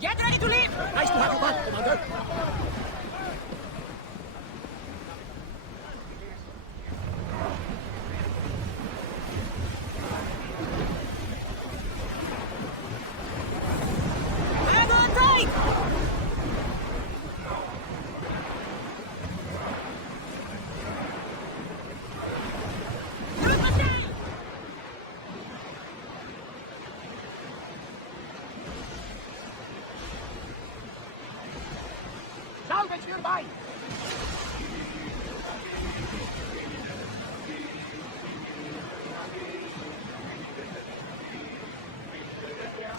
Get ready to leave! Nice to have you back, Commander. Hang on tight! Salvage nearby.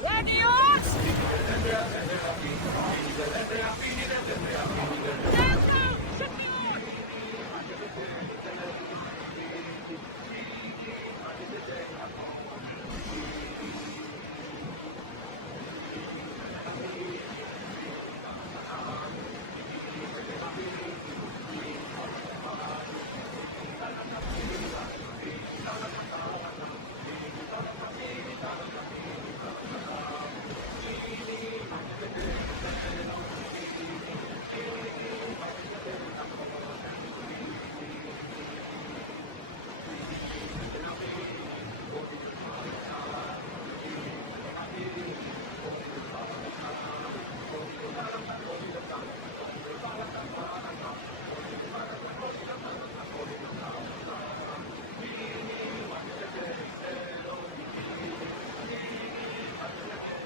Warriors! Down! Secure!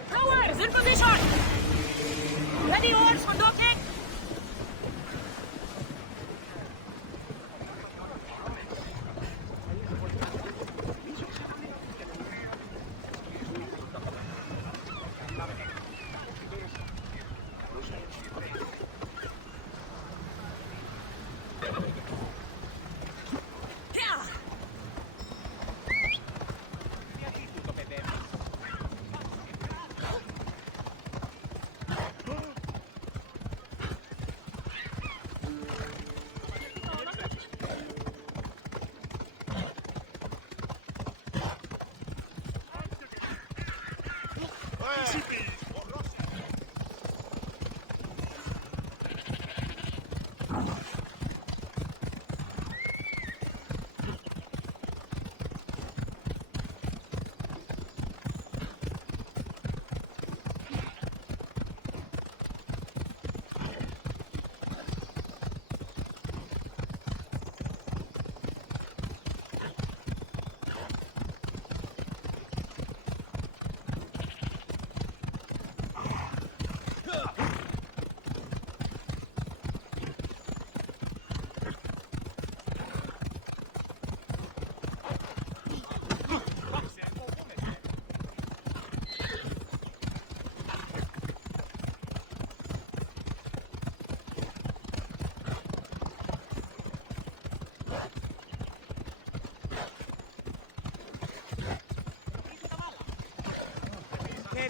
Towers in position! Ready oars for docking?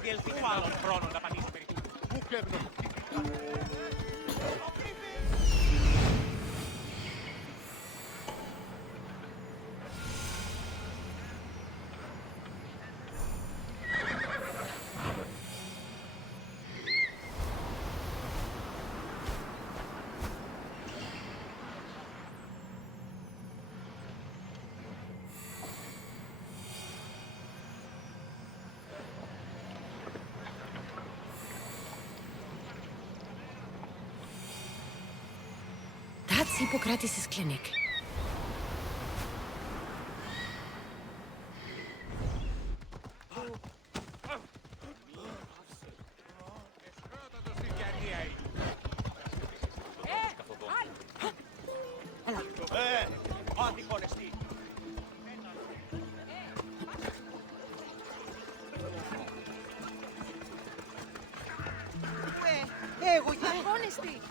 Και ελπίδα άλλων χρόνων να πατήσει περί τούτου. Πού κλέβνω. That's Hippocrates' clinic. Ό,τι χωρεστεί. Εγώ για αγώνιστη.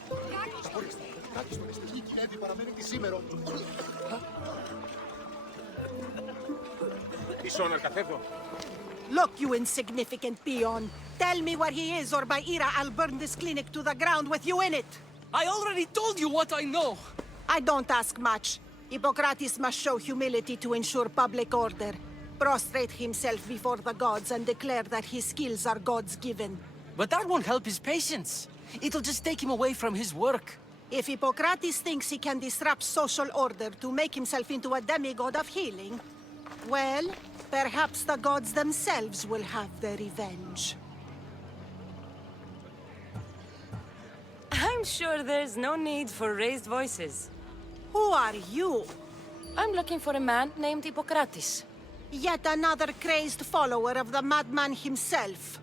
Κάτι στο μυστική κοινέτη παραμένει τη σήμερα. Ισόν καθεύω. Look, you insignificant peon. Tell me where he is, or by Ira, I'll burn this clinic to the ground with you in it. I already told you what I know! I don't ask much. Hippocrates must show humility to ensure public order. Prostrate himself before the gods and declare that his skills are gods given. But that won't help his patients. It'll just take him away from his work. If Hippocrates thinks he can disrupt social order to make himself into a demigod of healing, well, perhaps the gods themselves will have their revenge. I'm sure there's no need for raised voices. Who are you? I'm looking for a man named Hippocrates. Yet another crazed follower of the madman himself.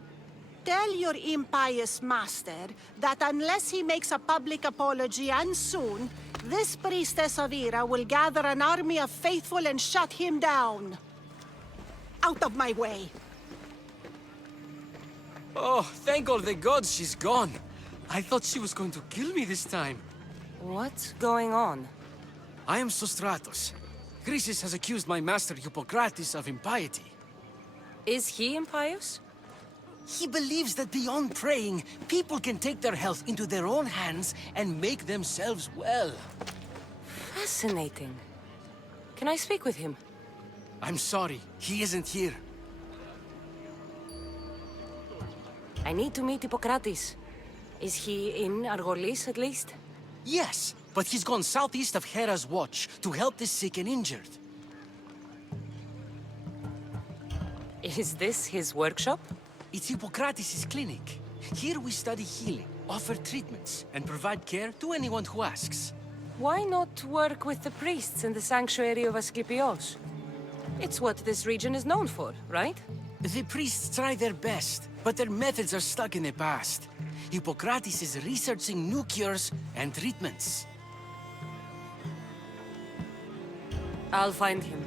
Tell your impious master that unless he makes a public apology, and soon, this priestess of Ira will gather an army of faithful and shut him down. Out of my way! Oh, thank all the gods she's gone. I thought she was going to kill me this time. What's going on? I am Sostratos. Chrysis has accused my master Hippocrates of impiety. Is he impious? He believes that beyond praying, people can take their health into their own hands and make themselves well. Fascinating. Can I speak with him? I'm sorry, he isn't here. I need to meet Hippocrates. Is he in Argolis at least? Yes, but he's gone southeast of Hera's watch to help the sick and injured. Is this his workshop? It's Hippocrates' clinic. Here we study healing, offer treatments, and provide care to anyone who asks. Why not work with the priests in the sanctuary of Asclepios? It's what this region is known for, right? The priests try their best, but their methods are stuck in the past. Hippocrates is researching new cures and treatments. I'll find him.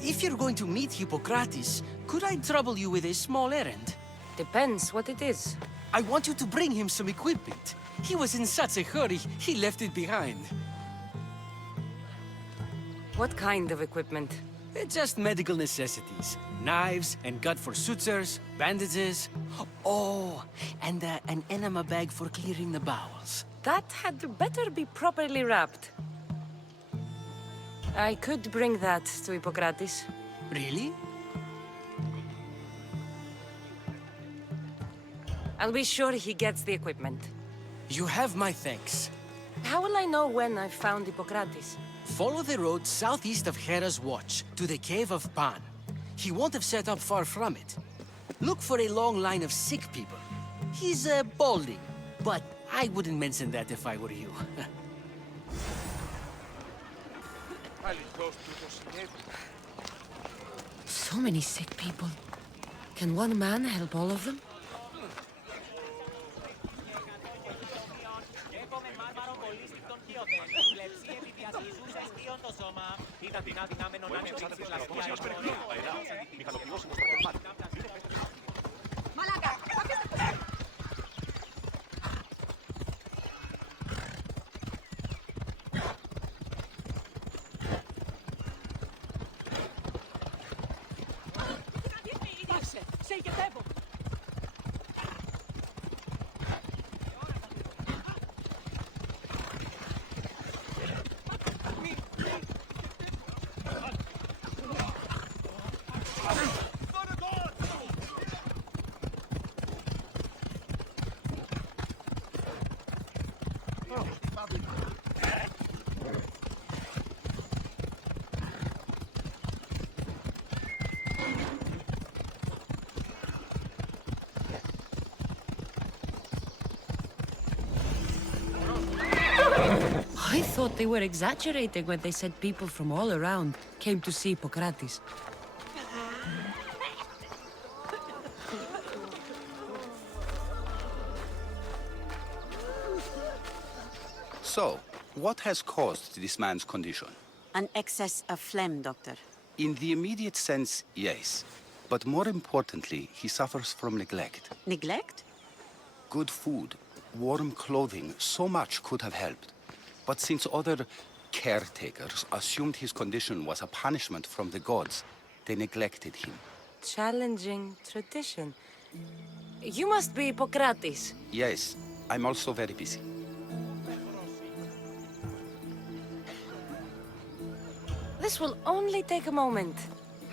If you're going to meet Hippocrates, could I trouble you with a small errand? Depends what it is. I want you to bring him some equipment. He was in such a hurry, he left it behind. What kind of equipment? Just medical necessities. Knives and gut for sutures, bandages. Oh, and an enema bag for clearing the bowels. That had better be properly wrapped. I could bring that to Hippocrates. Really? I'll be sure he gets the equipment. You have my thanks. How will I know when I've found Hippocrates? Follow the road southeast of Hera's watch to the cave of Pan. He won't have set up far from it. Look for a long line of sick people. He's balding, but I wouldn't mention that if I were you. So many sick people. Can one man help all of them? I thought they were exaggerating when they said people from all around came to see Hippocrates. So, what has caused this man's condition? An excess of phlegm, Doctor. In the immediate sense, yes. But more importantly, he suffers from neglect. Neglect? Good food, warm clothing, so much could have helped. But since other caretakers assumed his condition was a punishment from the gods, they neglected him. Challenging tradition. You must be Hippocrates. Yes, I'm also very busy. This will only take a moment.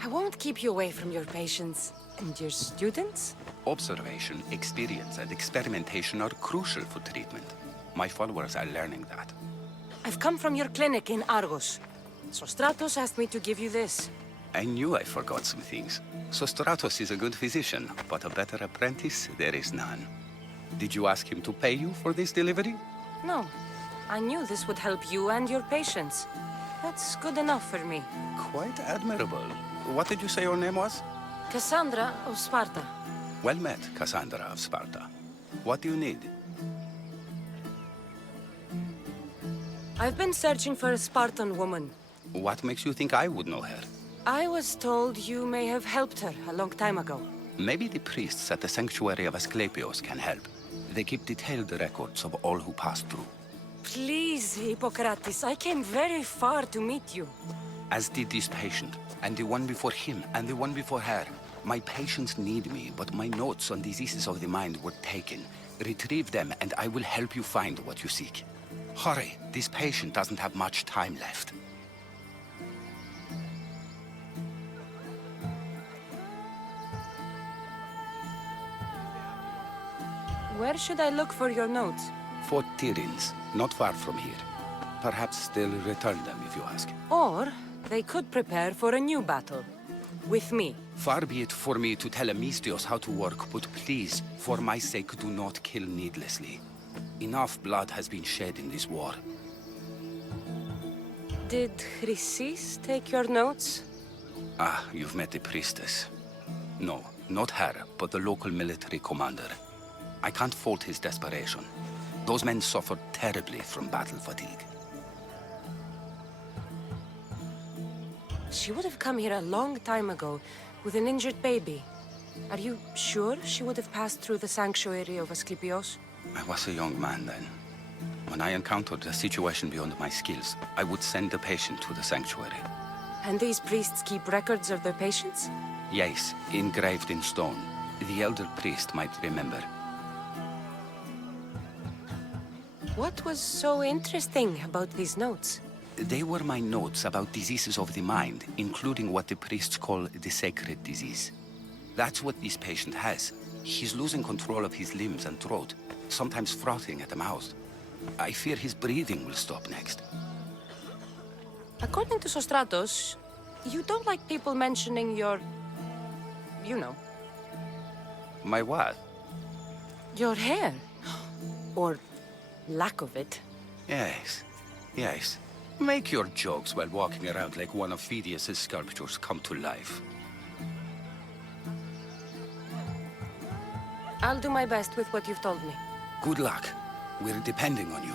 I won't keep you away from your patients. And your students? Observation, experience, and experimentation are crucial for treatment. My followers are learning that. I've come from your clinic in Argos. Sostratos asked me to give you this. I knew I forgot some things. Sostratos is a good physician, but a better apprentice, there is none. Did you ask him to pay you for this delivery? No. I knew this would help you and your patients. That's good enough for me. Quite admirable. What did you say your name was? Cassandra of Sparta. Well met, Cassandra of Sparta. What do you need? I've been searching for a Spartan woman. What makes you think I would know her? I was told you may have helped her a long time ago. Maybe the priests at the sanctuary of Asclepios can help. They keep detailed records of all who passed through. Please, Hippocrates, I came very far to meet you. As did this patient, and the one before him, and the one before her. My patients need me, but my notes on diseases of the mind were taken. Retrieve them, and I will help you find what you seek. Hurry, this patient doesn't have much time left. Where should I look for your notes? Fort Tyrins, not far from here. Perhaps they'll return them if you ask. Or they could prepare for a new battle. With me. Far be it for me to tell Amistios how to work, but please, for my sake, do not kill needlessly. Enough blood has been shed in this war. Did Chrysis take your notes? Ah, you've met the priestess. No, not her, but the local military commander. I can't fault his desperation. Those men suffered terribly from battle fatigue. She would have come here a long time ago with an injured baby. Are you sure she would have passed through the sanctuary of Asclepios? I was a young man then. When I encountered a situation beyond my skills, I would send the patient to the sanctuary. And these priests keep records of their patients? Yes, engraved in stone. The elder priest might remember. What was so interesting about these notes? They were my notes about diseases of the mind, including what the priests call the sacred disease. That's what this patient has. He's losing control of his limbs and throat, sometimes frothing at the mouth. I fear his breathing will stop next. According to Sostratos, you don't like people mentioning your... you know. My what? Your hair. Or lack of it. Yes, yes. Make your jokes while walking around like one of Phidias' sculptures come to life. I'll do my best with what you've told me. Good luck. We're depending on you.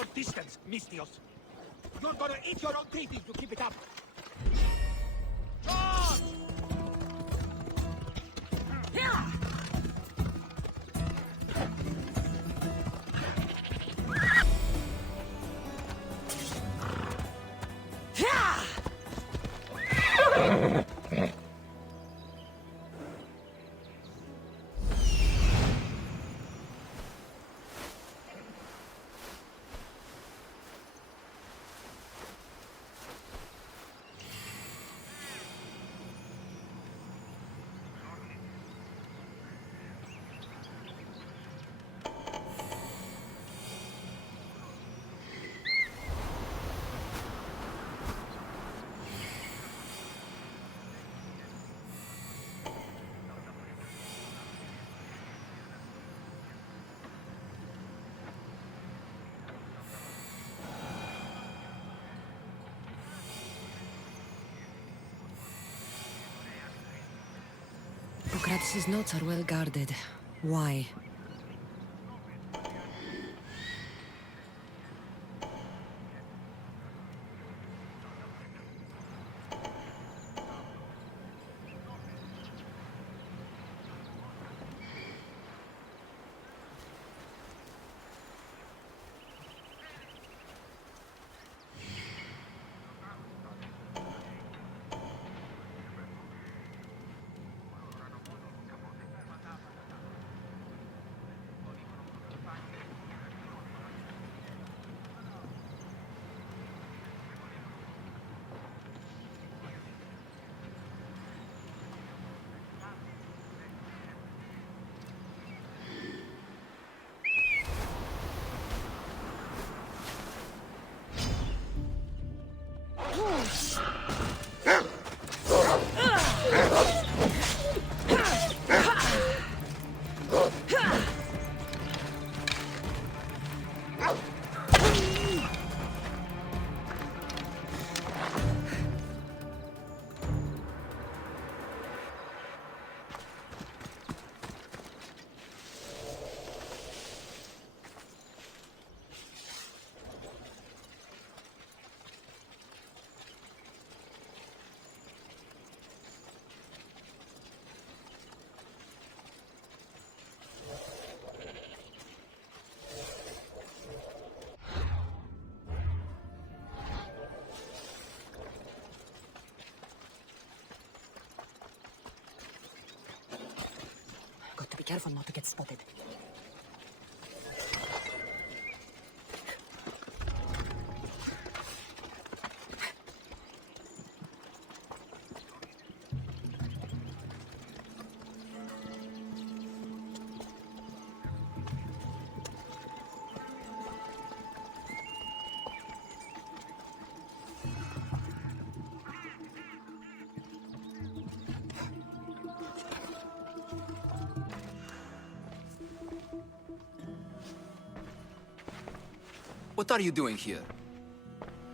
your distance, Mistios. You're gonna eat your own teeth if you keep it up. Charge! Hippocrates' notes are well guarded. Why? Got to be careful not to get spotted. What are you doing here?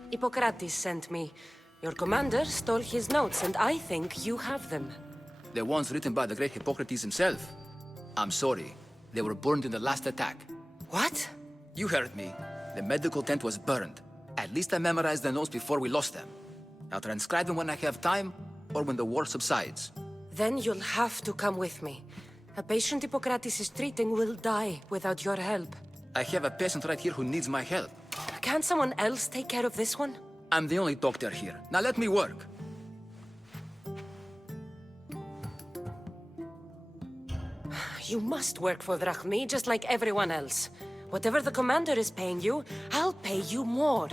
Hippocrates sent me. Your commander stole his notes, and I think you have them. The ones written by the great Hippocrates himself. I'm sorry. They were burned in the last attack. What? You heard me. The medical tent was burned. At least I memorized the notes before we lost them. I'll transcribe them when I have time, or when the war subsides. Then you'll have to come with me. A patient Hippocrates is treating will die without your help. I have a patient right here who needs my help. Can't someone else take care of this one? I'm the only doctor here. Now let me work. You must work for Drachmi, just like everyone else. Whatever the commander is paying you, I'll pay you more.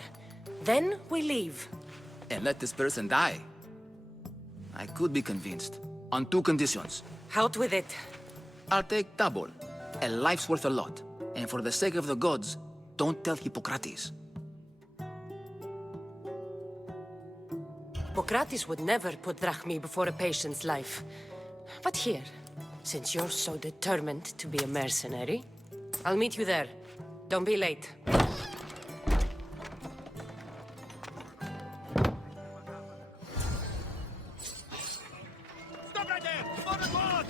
Then we leave. And let this person die. I could be convinced. On two conditions. Out with it. I'll take double. A life's worth a lot. And for the sake of the gods, don't tell Hippocrates. Hippocrates would never put Drachmi before a patient's life. But here, since you're so determined to be a mercenary, I'll meet you there. Don't be late. Stop right there! On the board!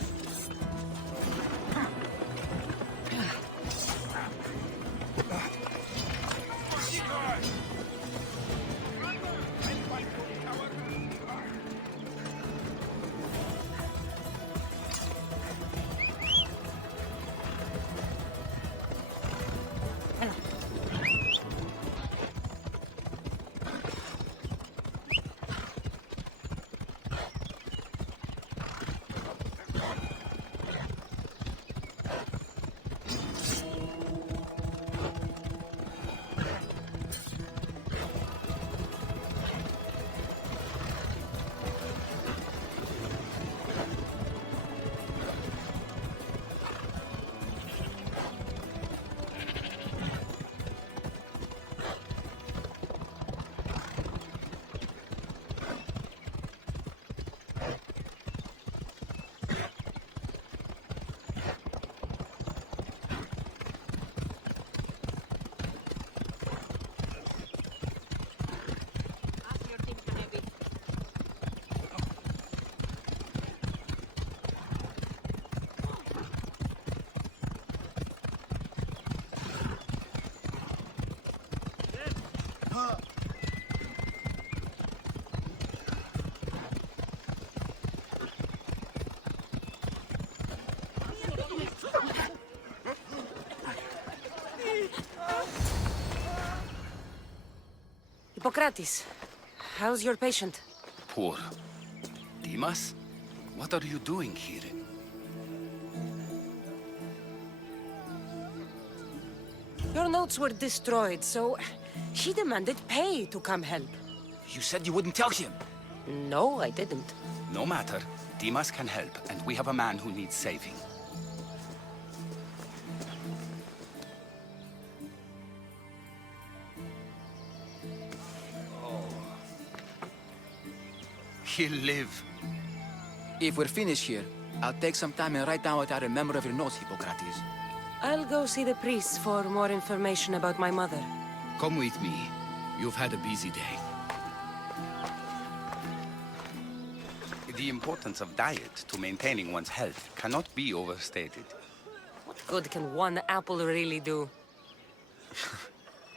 Hippocrates, how's your patient? Poor. Dimas? What are you doing here? Your notes were destroyed, so he demanded pay to come help. You said you wouldn't tell him. No, I didn't. No matter. Dimas can help, and we have a man who needs saving. He'll live. If we're finished here, I'll take some time and write down what I remember of your notes, Hippocrates. I'll go see the priest for more information about my mother. Come with me. You've had a busy day. The importance of diet to maintaining one's health cannot be overstated. What good can one apple really do?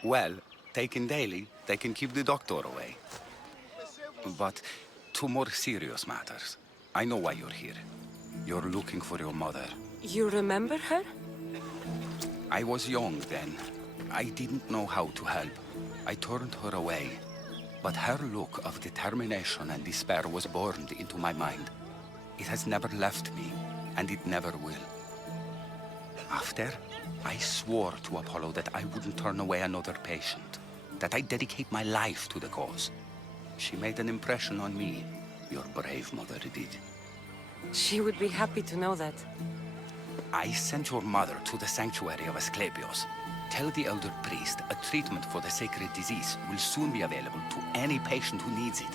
Well, taken daily, they can keep the doctor away. But to more serious matters. I know why you're here. You're looking for your mother. You remember her? I was young then. I didn't know how to help. I turned her away. But her look of determination and despair was burned into my mind. It has never left me, and it never will. After, I swore to Apollo that I wouldn't turn away another patient, that I'd dedicate my life to the cause. She made an impression on me. Your brave mother did. She would be happy to know that. I sent your mother to the sanctuary of Asclepios. Tell the elder priest a treatment for the sacred disease will soon be available to any patient who needs it.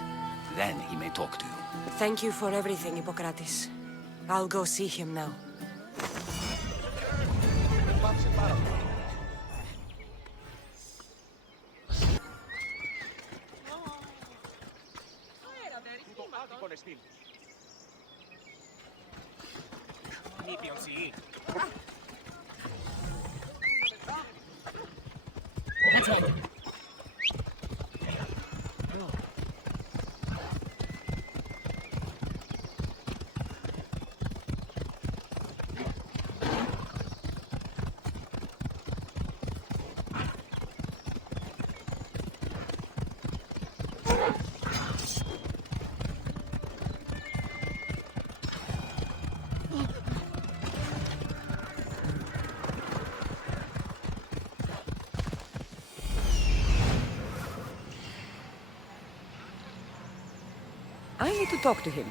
Then he may talk to you. Thank you for everything, Hippocrates. I'll go see him now. Νίπιον σιή. That's right. I need to talk to him.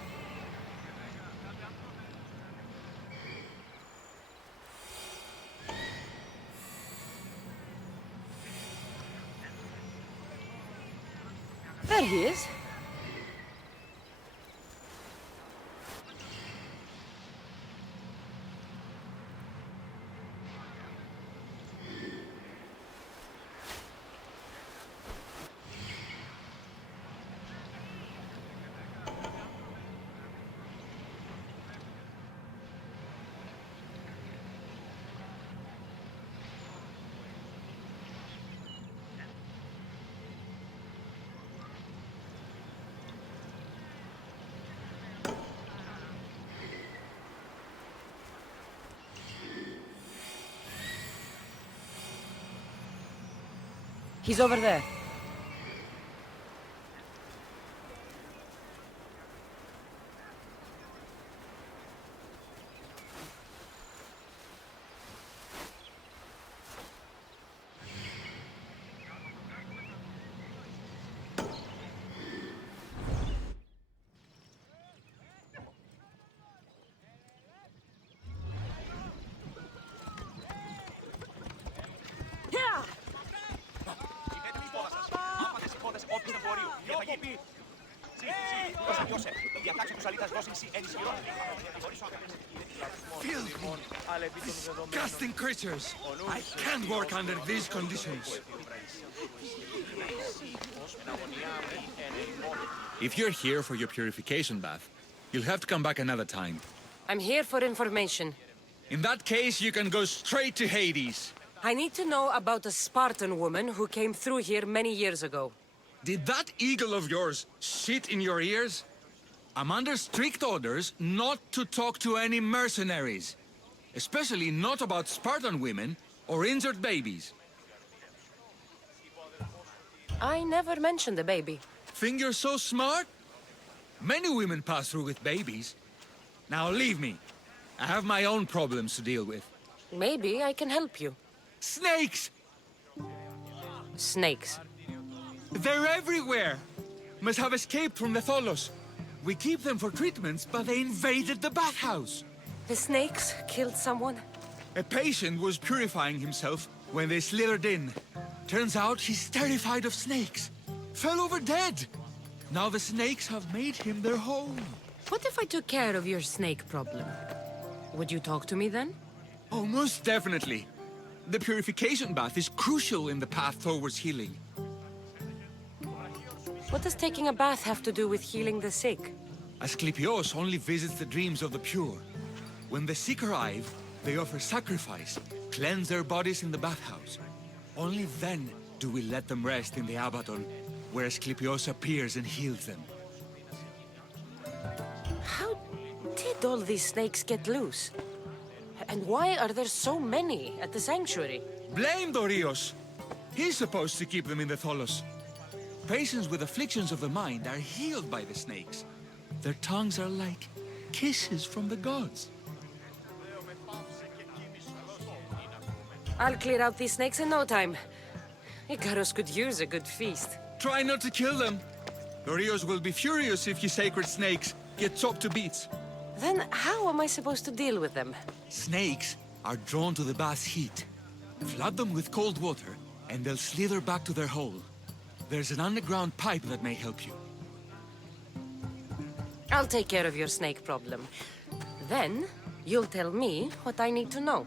There he is. He's over there. Όποιον εμπορίου. Διαταγή. Ιώσεφ, διατάξε τους αλήτας δώσυνση ενισχυρών. Disgusting creatures! I can't work under these conditions. If you're here for your purification bath, you'll have to come back another time. I'm here for information. In that case, you can go straight to Hades. I need to know about a Spartan woman who came through here many years ago. Did that eagle of yours shit in your ears? I'm under strict orders not to talk to any mercenaries. Especially not about Spartan women or injured babies. I never mentioned the baby. Think you're so smart? Many women pass through with babies. Now leave me. I have my own problems to deal with. Maybe I can help you. Snakes! Snakes. They're everywhere! Must have escaped from the Tholos. We keep them for treatments, but they invaded the bathhouse. The snakes killed someone? A patient was purifying himself when they slithered in. Turns out he's terrified of snakes. Fell over dead. Now the snakes have made him their home. What if I took care of your snake problem? Would you talk to me then? Oh, most definitely. The purification bath is crucial in the path towards healing. What does taking a bath have to do with healing the sick? Asclepios only visits the dreams of the pure. When the sick arrive, they offer sacrifice, cleanse their bodies in the bathhouse. Only then do we let them rest in the Abaton, where Asclepios appears and heals them. How did all these snakes get loose? And why are there so many at the sanctuary? Blame Dorios! He's supposed to keep them in the Tholos. Patients with afflictions of the mind are healed by the snakes. Their tongues are like kisses from the gods. I'll clear out these snakes in no time. Icarus could use a good feast. Try not to kill them. Dorios will be furious if you sacred snakes get chopped to bits. Then how am I supposed to deal with them? Snakes are drawn to the bath's heat. Flood them with cold water, and they'll slither back to their hole. There's an underground pipe that may help you. I'll take care of your snake problem. Then, you'll tell me what I need to know.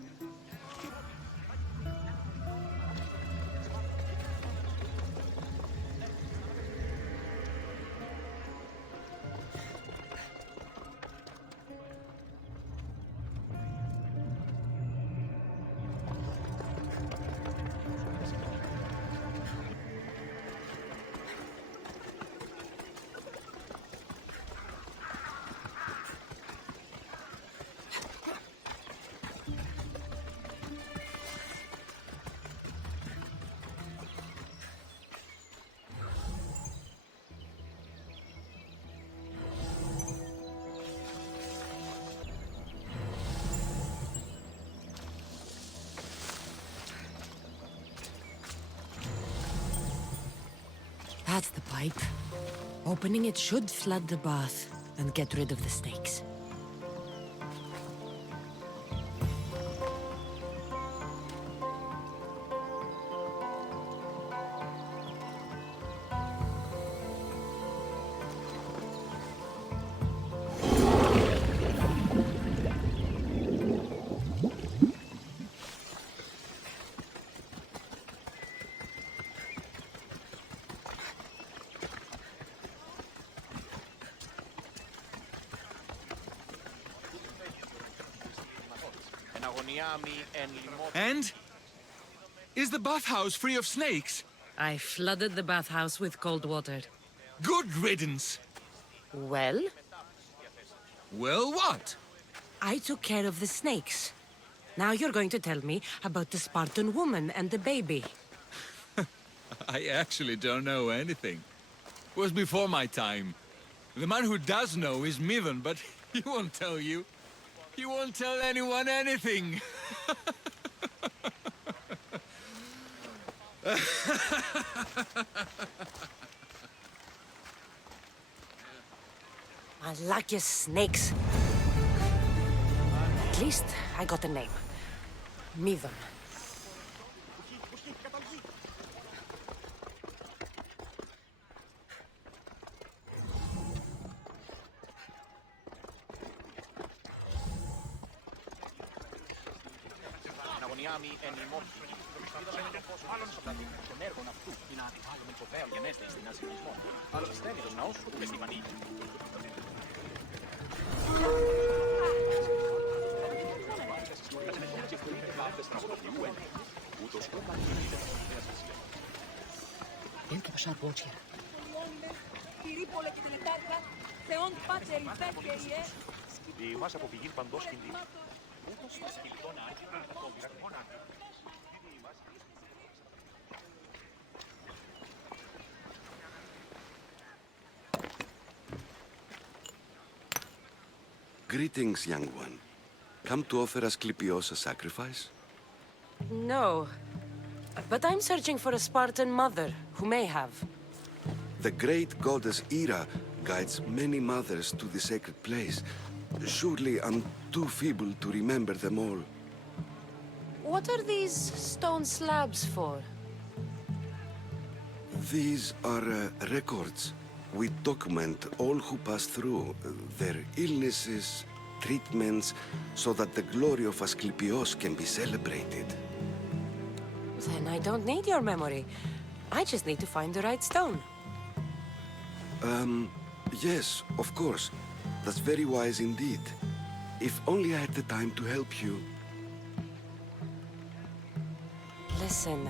That's the pipe. Opening it should flood the bath and get rid of the snakes. And? Is the bathhouse free of snakes? I flooded the bathhouse with cold water. Good riddance. Well? Well, what? I took care of the snakes. Now you're going to tell me about the Spartan woman and the baby. I actually don't know anything. It was before my time. The man who does know is Midon, but he won't tell you. He won't tell anyone anything. Malakia's snakes. At least I got a name. Midon. Η μας αποφυγή παντός κινδύνου. Ούτως σκυλτών άρχινα καθόβησαν μονάχα. Greetings, young one. Come to offer Asclepios a sacrifice? No. But I'm searching for a Spartan mother who may have. The great goddess Ira guides many mothers to the sacred place. Surely I'm too feeble to remember them all. What are these stone slabs for? These are records. We document all who pass through, their illnesses, treatments, so that the glory of Asclepios can be celebrated. Then I don't need your memory. I just need to find the right stone. Yes, of course. That's very wise indeed. If only I had the time to help you. Listen,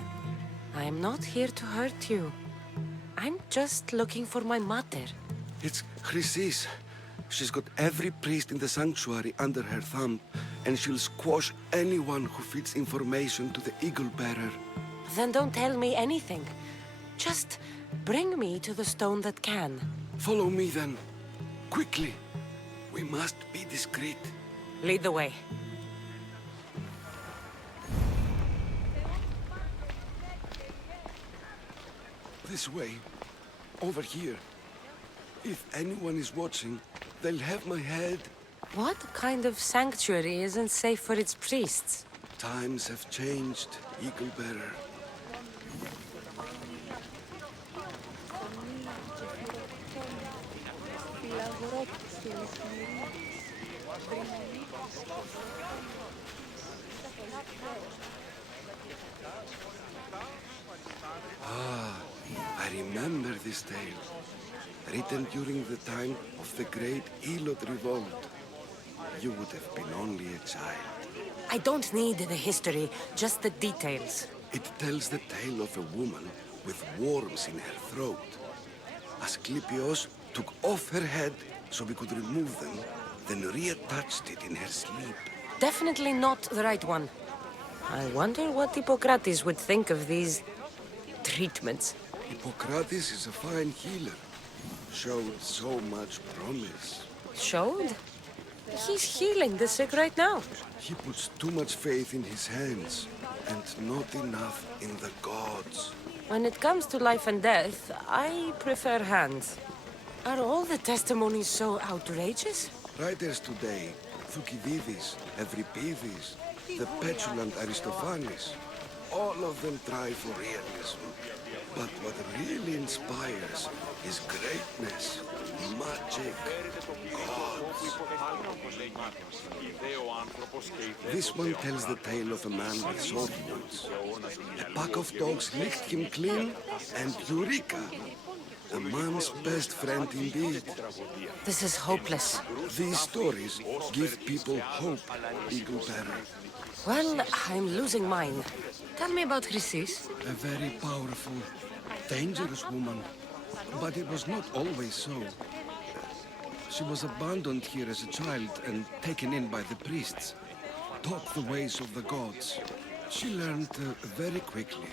I am not here to hurt you. I'm just looking for my mother. It's Chrysis. She's got every priest in the sanctuary under her thumb, and she'll squash anyone who feeds information to the Eagle Bearer. Then don't tell me anything. Just bring me to the stone that can. Follow me then. Quickly. We must be discreet. Lead the way. This way. Over here. If anyone is watching, they'll have my head. What kind of sanctuary isn't safe for its priests? Times have changed, Eagle Bearer. I remember this tale. Written during the time of the great Elot revolt. You would have been only a child. I don't need the history, just the details. It tells the tale of a woman with worms in her throat. Asclepios took off her head so we could remove them, then reattached it in her sleep. Definitely not the right one. I wonder what Hippocrates would think of these treatments. Hippocrates is a fine healer. Showed so much promise. Showed? He's healing the sick right now. He puts too much faith in his hands, and not enough in the gods. When it comes to life and death, I prefer hands. Are all the testimonies so outrageous? Writers today, Thucydides, Euripides, the petulant Aristophanes, all of them try for realism. But what really inspires is greatness, magic, gods. This one tells the tale of a man with sword wounds. A pack of dogs licked him clean, and Eureka! A man's best friend indeed. This is hopeless. These stories give people hope, Eagle Bearer. Well, I'm losing mine. Tell me about Chrysis. A very powerful, dangerous woman. But it was not always so. She was abandoned here as a child and taken in by the priests. Taught the ways of the gods. She learned very quickly.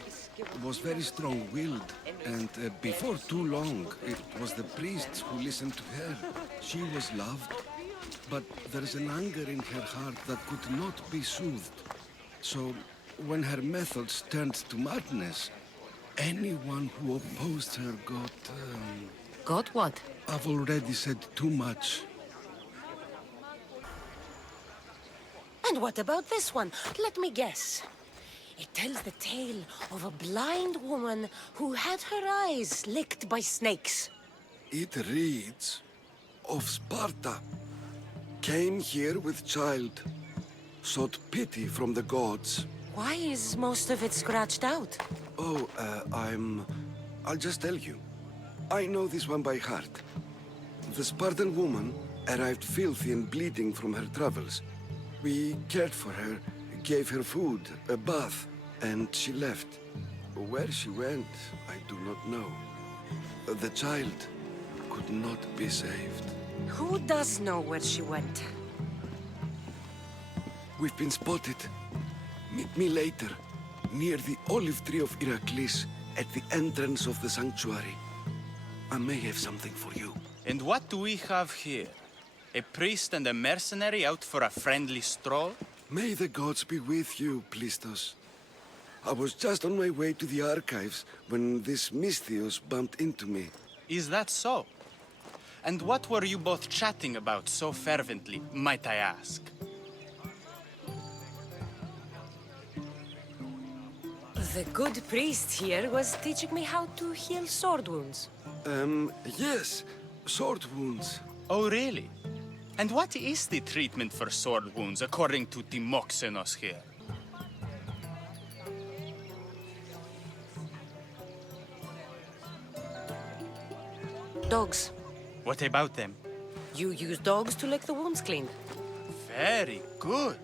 Was very strong-willed. And before too long, it was the priests who listened to her. She was loved. But there's an anger in her heart that could not be soothed. So, when her methods turned to madness, anyone who opposed her got... Got what? I've already said too much. And what about this one? Let me guess. It tells the tale of a blind woman who had her eyes licked by snakes. It reads of Sparta. Came here with child. Sought pity from the gods. Why is most of it scratched out? Oh, I'll just tell you. I know this one by heart. The Spartan woman arrived filthy and bleeding from her travels. We cared for her, gave her food, a bath, and she left. Where she went, I do not know. The child could not be saved. Who does know where she went? We've been spotted. Meet me later, near the olive tree of Heracles, at the entrance of the sanctuary. I may have something for you. And what do we have here? A priest and a mercenary out for a friendly stroll? May the gods be with you, Plistos. I was just on my way to the archives when this Misthios bumped into me. Is that so? And what were you both chatting about so fervently, might I ask? The good priest here was teaching me how to heal sword wounds. Yes. Sword wounds. Oh, really? And what is the treatment for sword wounds, according to Timoxenos here? Dogs. What about them? You use dogs to lick the wounds clean. Very good.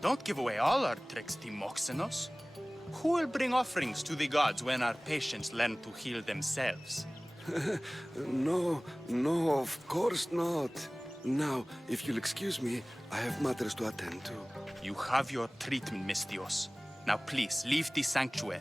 Don't give away all our tricks, Timoxenos. Who will bring offerings to the gods when our patients learn to heal themselves? No, of course not. Now, if you'll excuse me, I have matters to attend to. You have your treatment, Misthios. Now please, leave the sanctuary.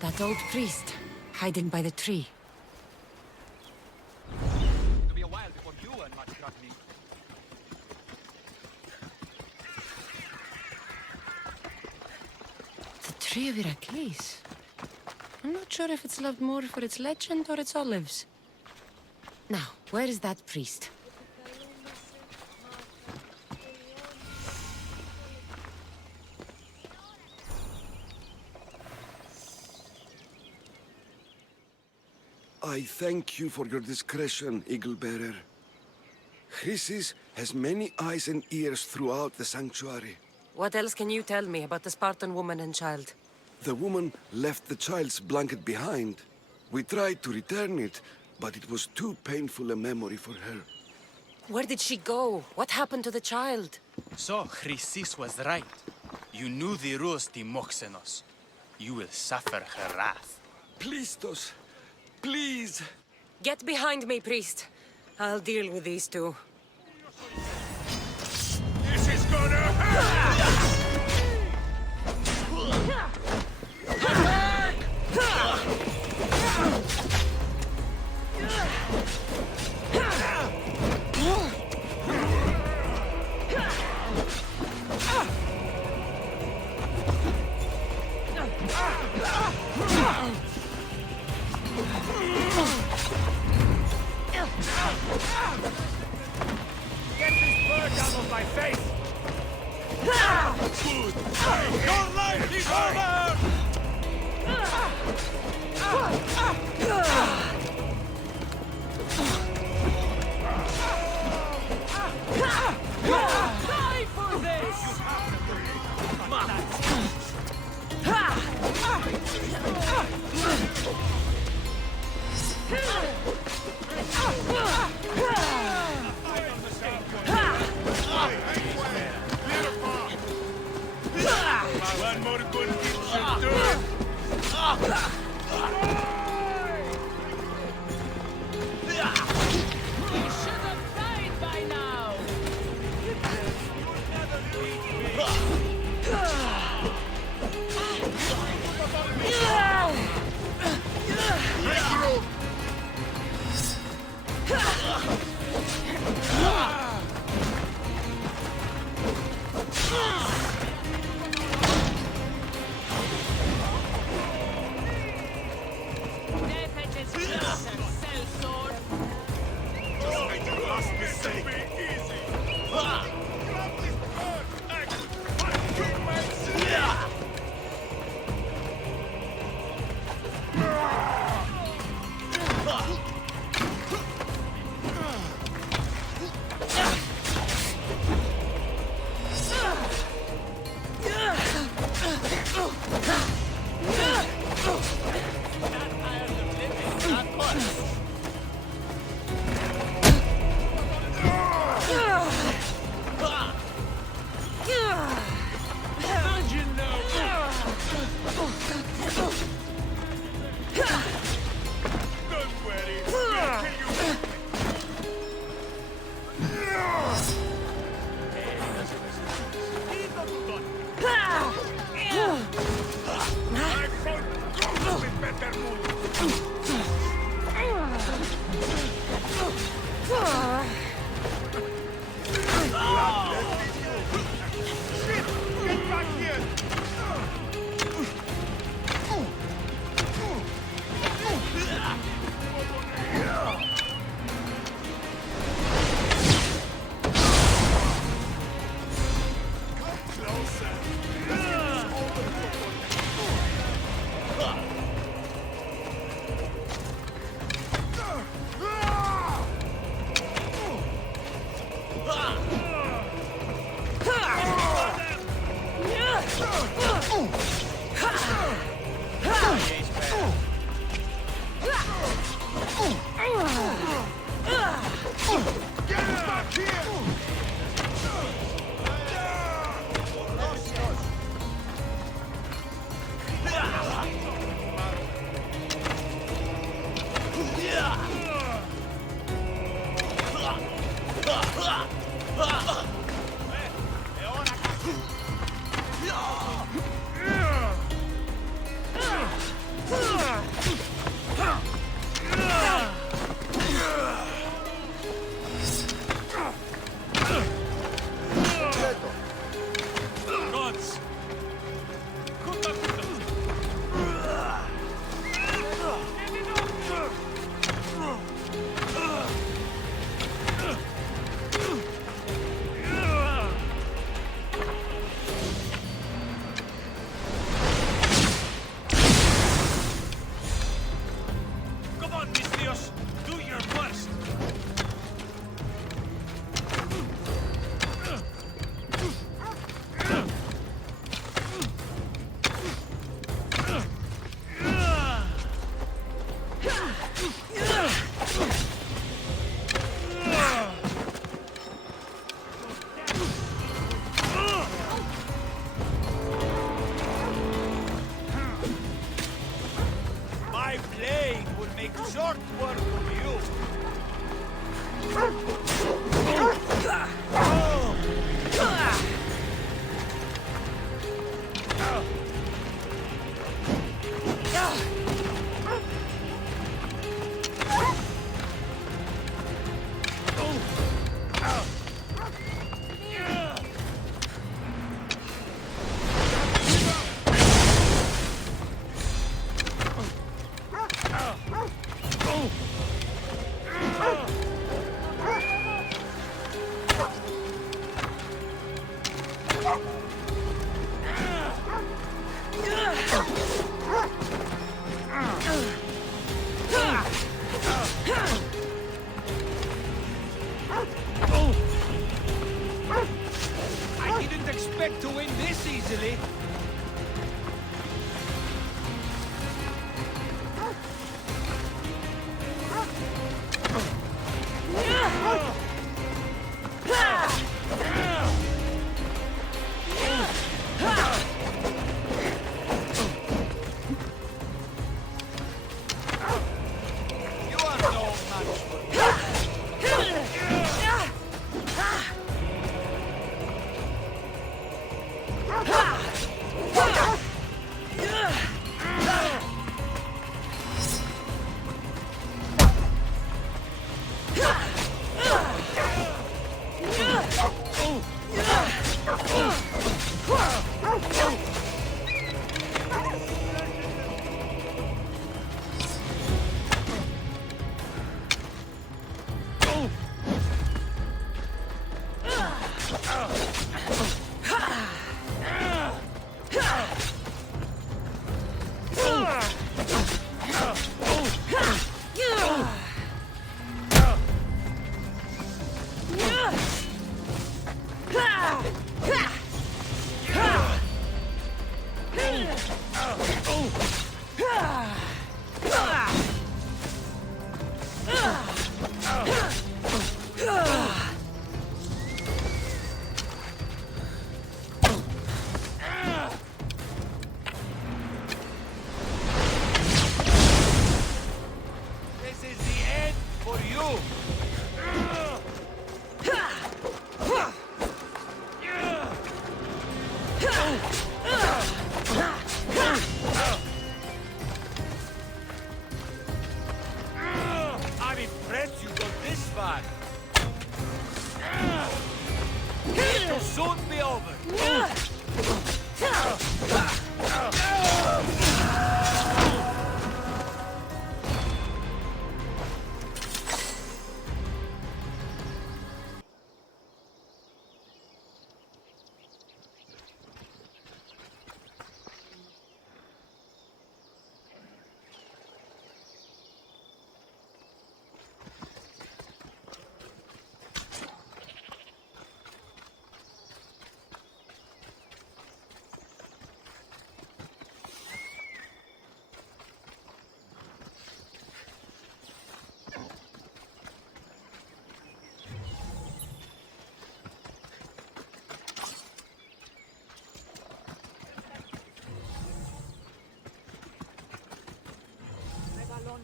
That old priest, hiding by the tree. It'll be a while before you earn much company. The tree of Heracles. I'm not sure if it's loved more for its legend or its olives. Now, where is that priest? I thank you for your discretion, Eagle Bearer. Chrysis has many eyes and ears throughout the sanctuary. What else can you tell me about the Spartan woman and child? The woman left the child's blanket behind. We tried to return it, but it was too painful a memory for her. Where did she go? What happened to the child? So, Chrysis was right. You knew the rules, Timoxenos. You will suffer her wrath. Plistos, please! Get behind me, priest. I'll deal with these two. This is gonna hurt! Get this bird out of my face! Good! Your life is over! Die for this! One more good thing should do it. He should have died by now. expect to win this easily.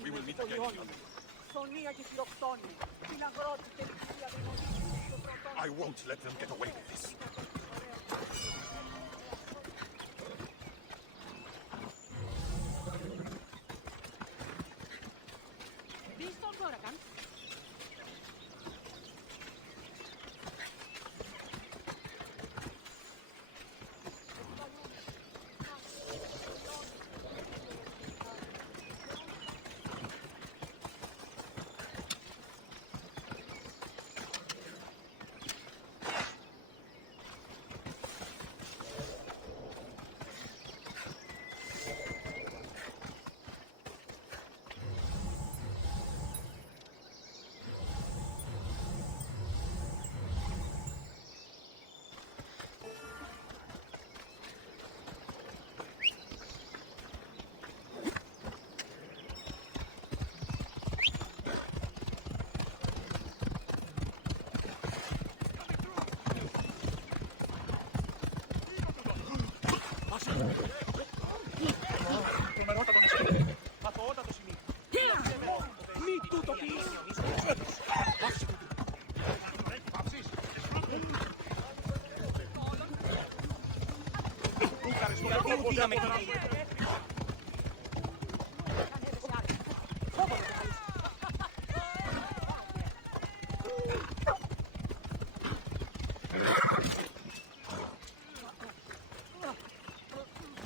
We will meet again. I won't let them get away with this.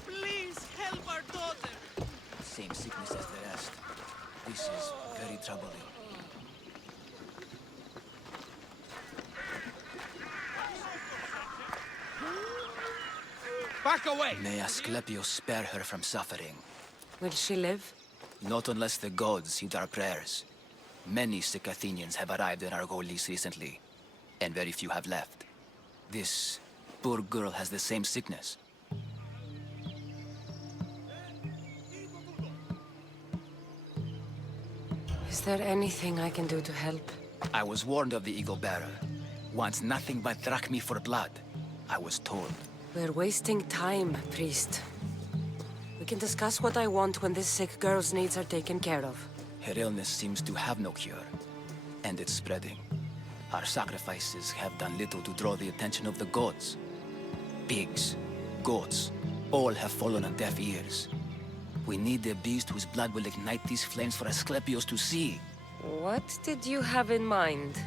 Please help our daughter. Same sickness as the rest. This is very troubling. Back away! May Asclepius spare her from suffering. Will she live? Not unless the gods heed our prayers. Many sick Athenians have arrived in Argolis recently, and very few have left. This poor girl has the same sickness. Is there anything I can do to help? I was warned of the Eagle Bearer. Wants nothing but drachmi for blood, I was told. We're wasting time, priest. We can discuss what I want when this sick girl's needs are taken care of. Her illness seems to have no cure, and it's spreading. Our sacrifices have done little to draw the attention of the gods. Pigs, goats, all have fallen on deaf ears. We need a beast whose blood will ignite these flames for Asclepios to see. What did you have in mind?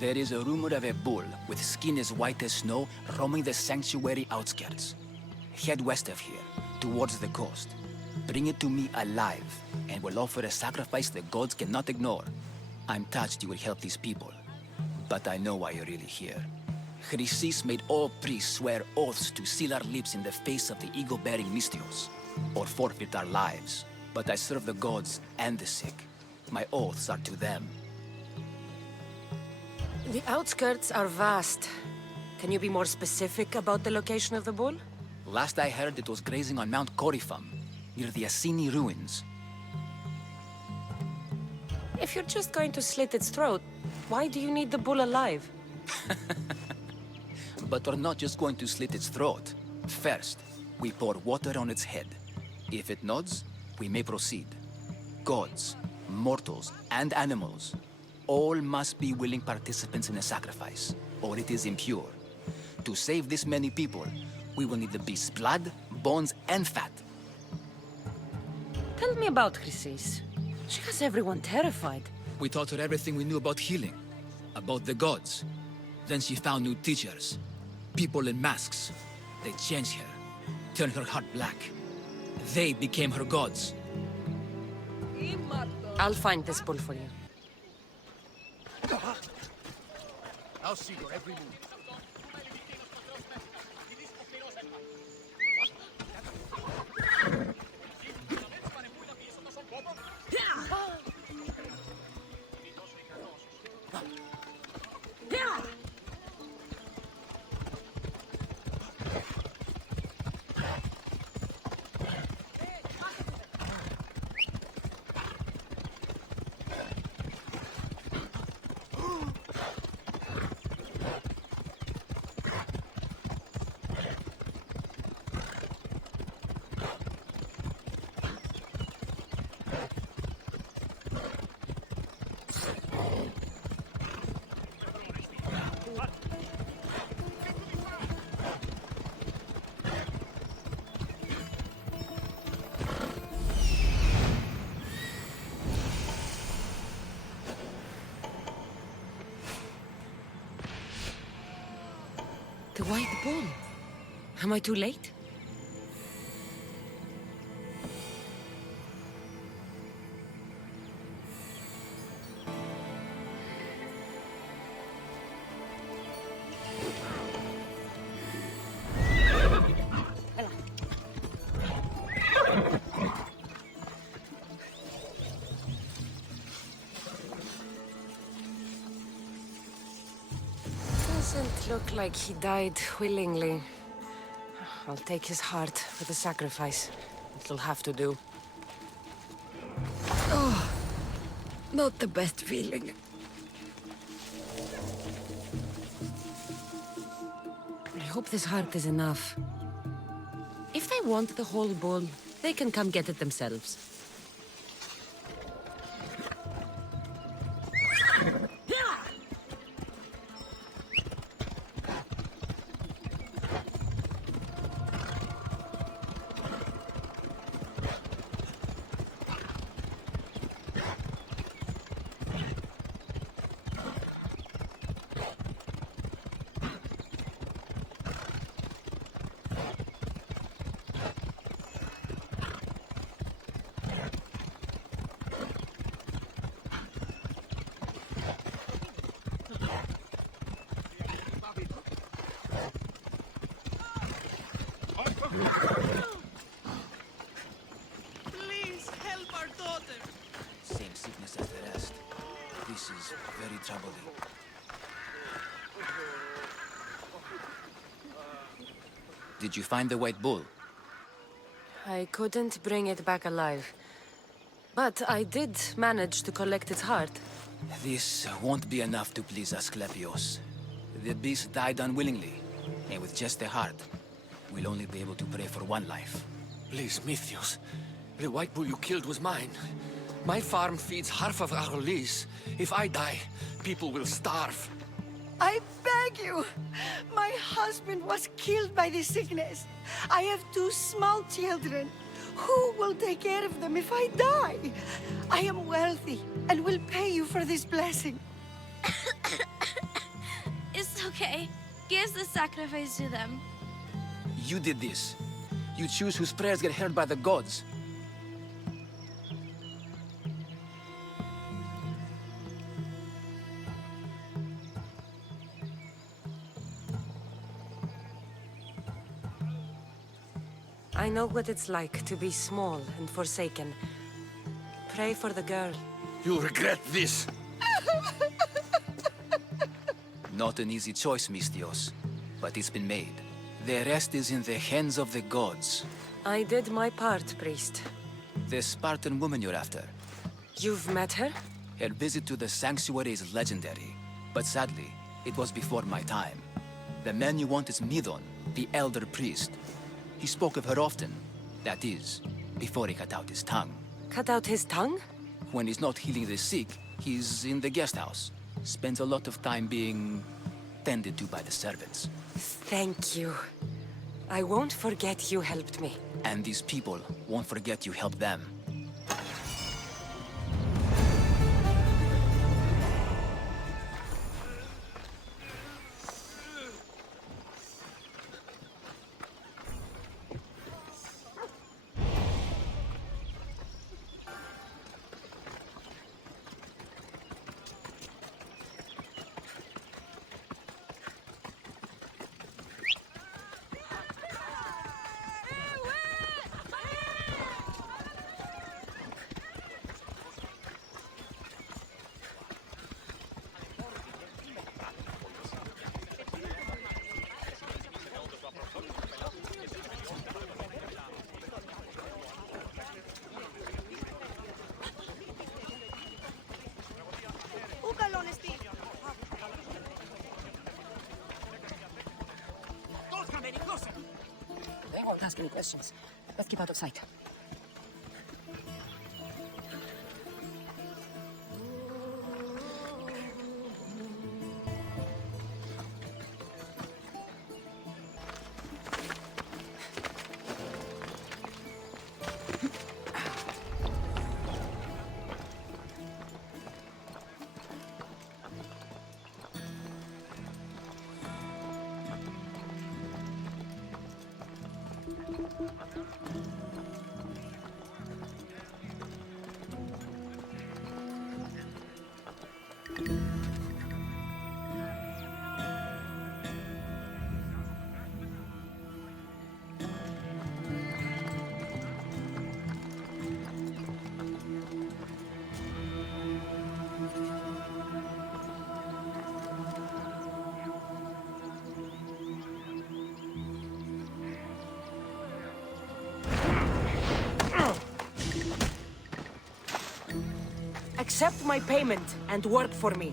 There is a rumor of a bull with skin as white as snow roaming the sanctuary outskirts. Head west of here, towards the coast. Bring it to me alive, and we'll offer a sacrifice the gods cannot ignore. I'm touched you will help these people, but I know why you're really here. Chrysis made all priests swear oaths to seal our lips in the face of the eagle-bearing Mystios, or forfeit our lives. But I serve the gods and the sick. My oaths are to them. The outskirts are vast. Can you be more specific about the location of the bull? Last I heard, it was grazing on Mount Corifum, near the Assini ruins. If you're just going to slit its throat, why do you need the bull alive? But we're not just going to slit its throat. First, we pour water on its head. If it nods, we may proceed. Gods, mortals, and animals, all must be willing participants in a sacrifice, or it is impure. To save this many people, we will need the beast's blood, bones, and fat. Tell me about Chrysis. She has everyone terrified. We taught her everything we knew about healing, about the gods. Then she found new teachers, people in masks. They changed her, turned her heart black. They became her gods. I'll find this bull for you. I'll see your every move. The white bull. Am I too late? Doesn't look like he died willingly. I'll take his heart for the sacrifice. It'll have to do. Oh, not the best feeling. I hope this heart is enough. If they want the whole bull, they can come get it themselves. Please help our daughter. Same sickness as the rest. This is very troubling. Did you find the white bull? I couldn't bring it back alive. But I did manage to collect its heart. This won't be enough to please Asclepios. The beast died unwillingly, and with just the heart, we'll only be able to pray for one life. Please, Mythios. The white bull you killed was mine. My farm feeds half of our lease. If I die, people will starve. I beg you! My husband was killed by this sickness. I have 2 small children. Who will take care of them if I die? I am wealthy and will pay you for this blessing. It's okay. Give the sacrifice to them. You did this. You choose whose prayers get heard by the gods. I know what it's like to be small and forsaken. Pray for the girl. You'll regret this. Not an easy choice, Mystios, but it's been made. The rest is in the hands of the gods. I did my part, priest. The Spartan woman you're after. You've met her? Her visit to the sanctuary is legendary, but sadly, it was before my time. The man you want is Midon, the elder priest. He spoke of her often. That is, before he cut out his tongue. Cut out his tongue? When he's not healing the sick, he's in the guest house. Spends a lot of time being tended to by the servants. Thank you. I won't forget you helped me. And these people won't forget you helped them. They won't ask any questions. Let's keep out of sight. Accept my payment and work for me.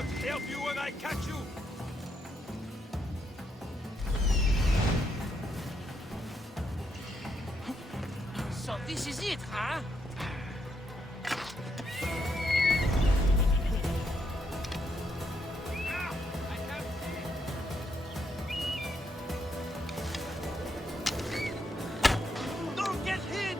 not help you when I catch you! So this is it, huh? Don't get hit!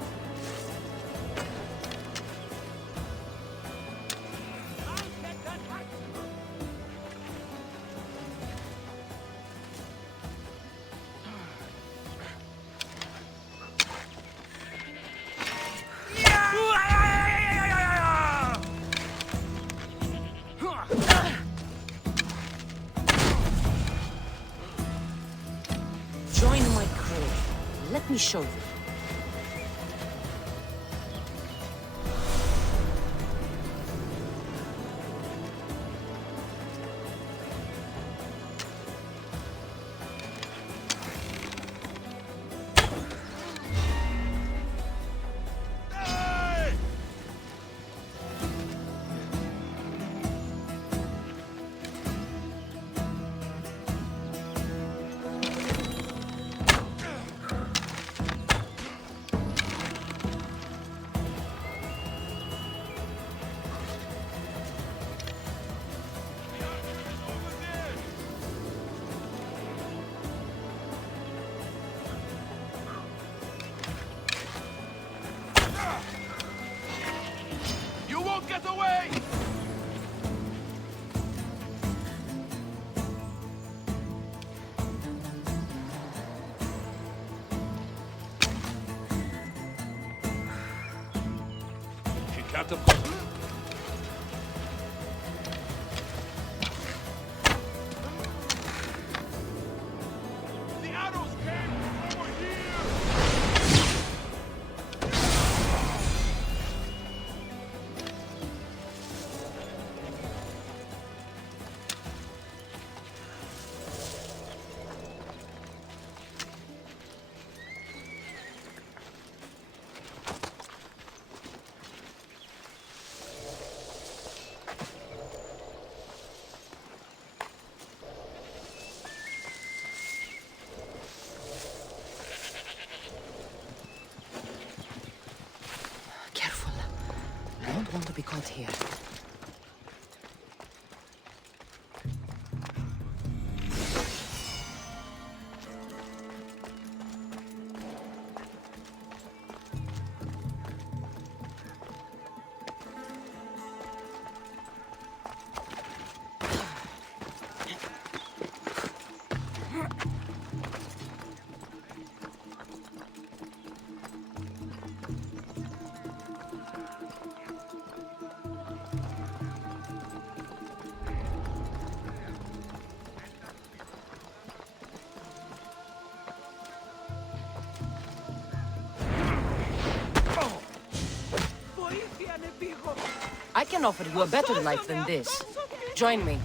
Join my crew. Let me show you. You won't get away! She can't have... The arrows came over here! Careful. I don't want to be caught here. I can offer you a better life than this. Join me.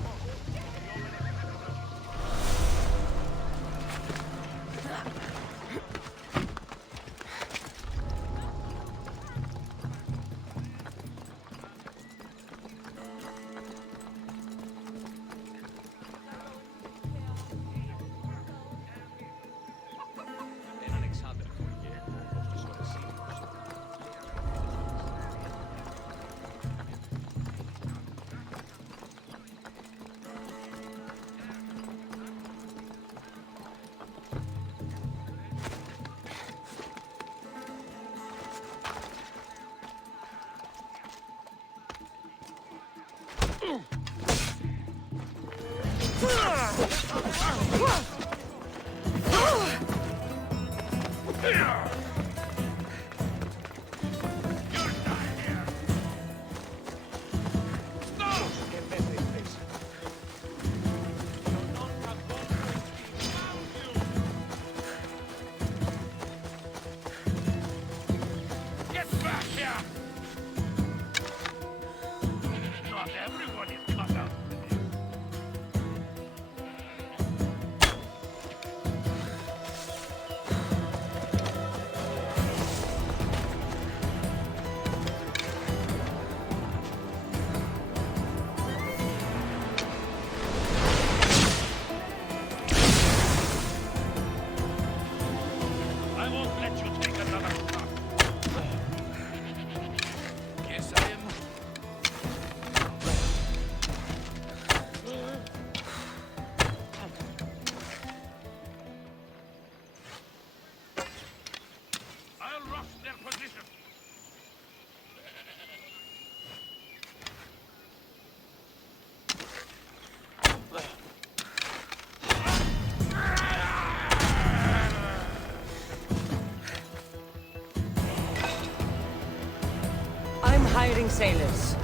sailors.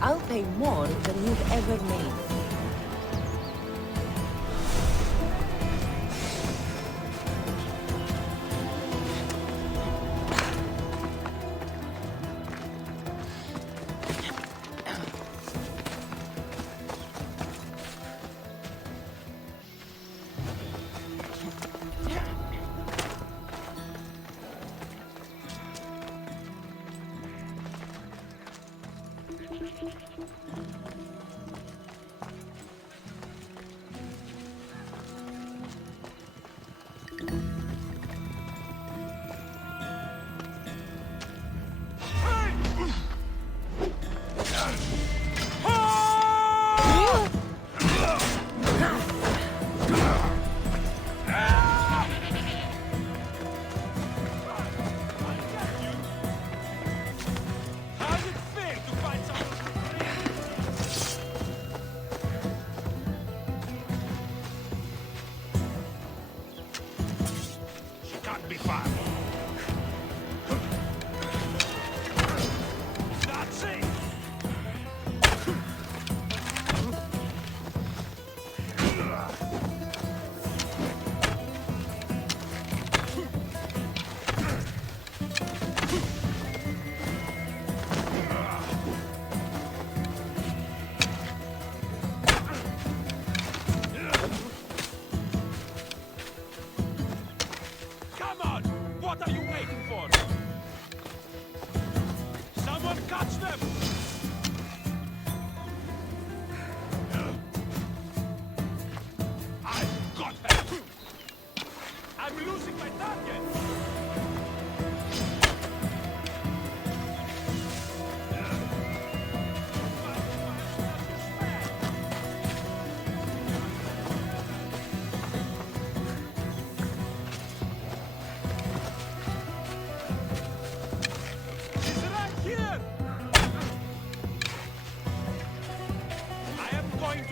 I'll pay more than you've ever made.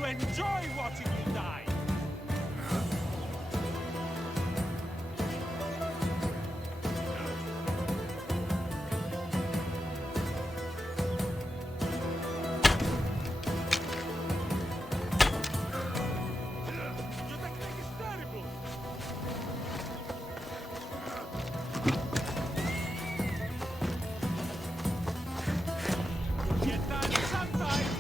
Enjoy watching you die! Your technique is terrible! You get tired sometimes!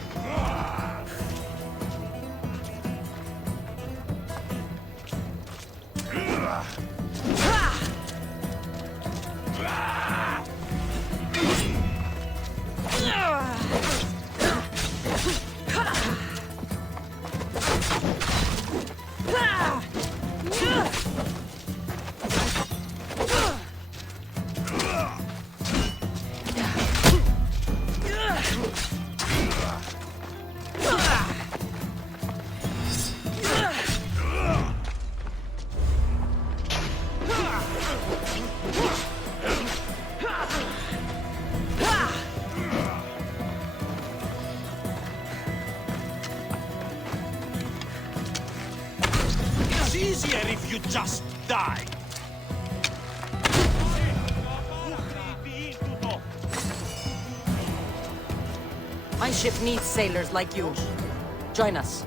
It's easier if you just die. My ship needs sailors like you. Join us.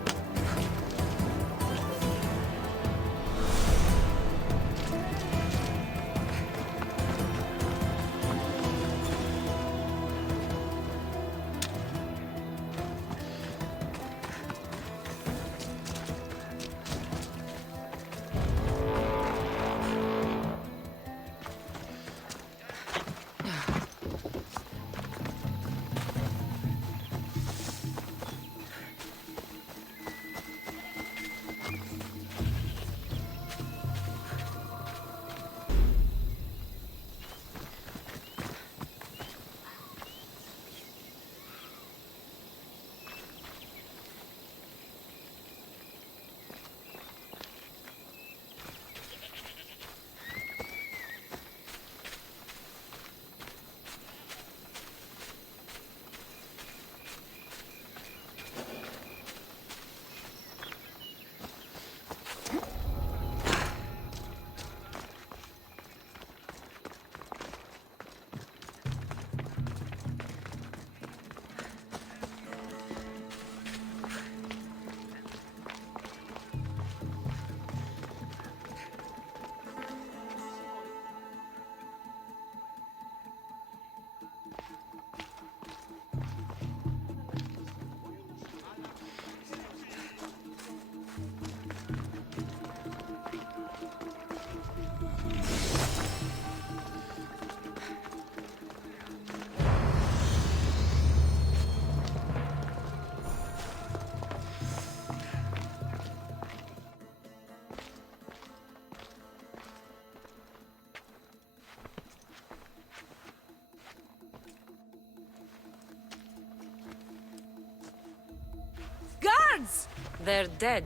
gods! They're dead.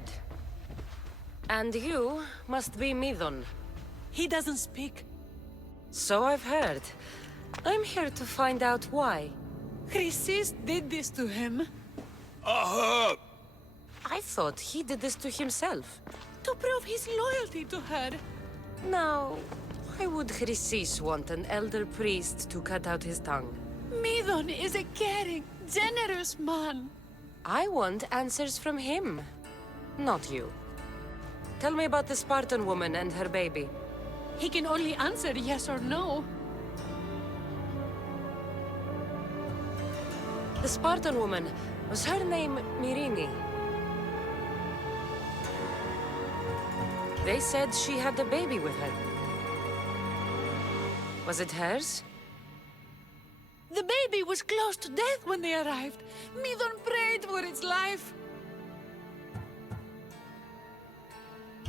And you must be Midon. He doesn't speak. So I've heard. I'm here to find out why. Chrysis did this to him. I thought he did this to himself. To prove his loyalty to her. Now, why would Chrysis want an elder priest to cut out his tongue? Midon is a caring, generous man. I want answers from him, not you. Tell me about the Spartan woman and her baby. He can only answer yes or no. The Spartan woman, was her name Myrine? They said she had a baby with her. Was it hers? The baby was close to death when they arrived. Midon prayed for its life.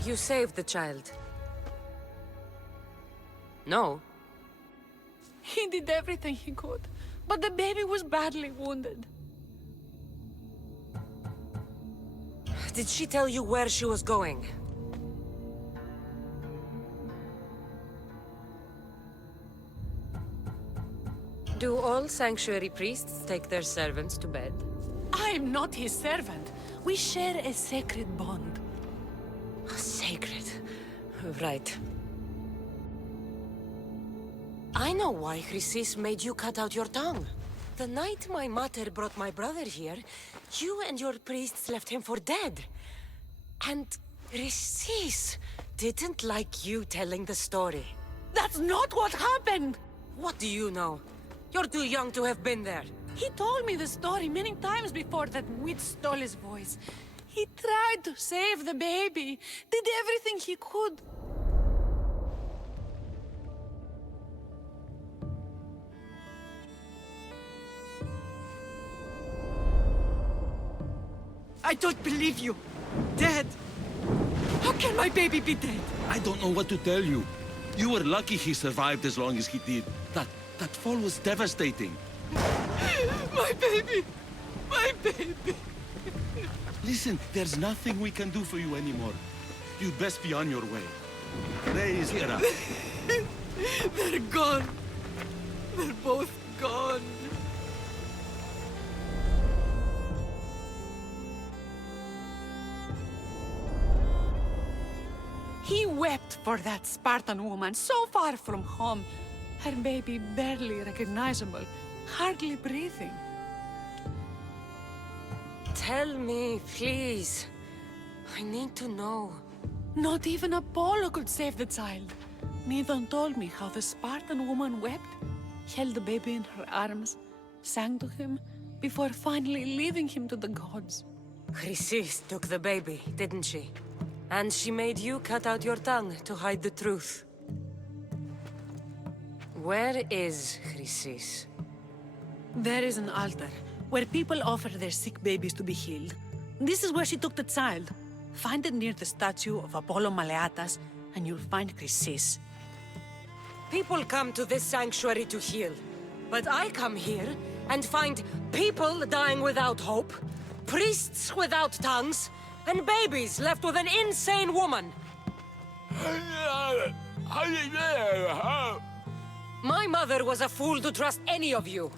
You saved the child. No. He did everything he could, but the baby was badly wounded. Did she tell you where she was going? Do all sanctuary priests take their servants to bed? I am not his servant. We share a sacred bond. Sacred. Right. I know why Chrysis made you cut out your tongue. The night my mater brought my brother here, you and your priests left him for dead. And Chrysis didn't like you telling the story. That's not what happened! What do you know? You're too young to have been there. He told me the story many times before that witch stole his voice. He tried to save the baby, did everything he could. I don't believe you. Dead. How can my baby be dead? I don't know what to tell you. You were lucky he survived as long as he did. That fall was devastating. My baby! My baby! Listen, there's nothing we can do for you anymore. You'd best be on your way. Raise here up. They're gone. They're both gone. He wept for that Spartan woman so far from home. Her baby barely recognizable, hardly breathing. Tell me, please. I need to know. Not even Apollo could save the child. Midon told me how the Spartan woman wept, held the baby in her arms, sang to him, before finally leaving him to the gods. Chrysis took the baby, didn't she? And she made you cut out your tongue to hide the truth. Where is Chrysis? There is an altar, where people offer their sick babies to be healed. This is where she took the child. Find it near the statue of Apollo Maleatas, and you'll find Chrysis. People come to this sanctuary to heal. But I come here and find people dying without hope, priests without tongues, and babies left with an insane woman. My mother was a fool to trust any of you.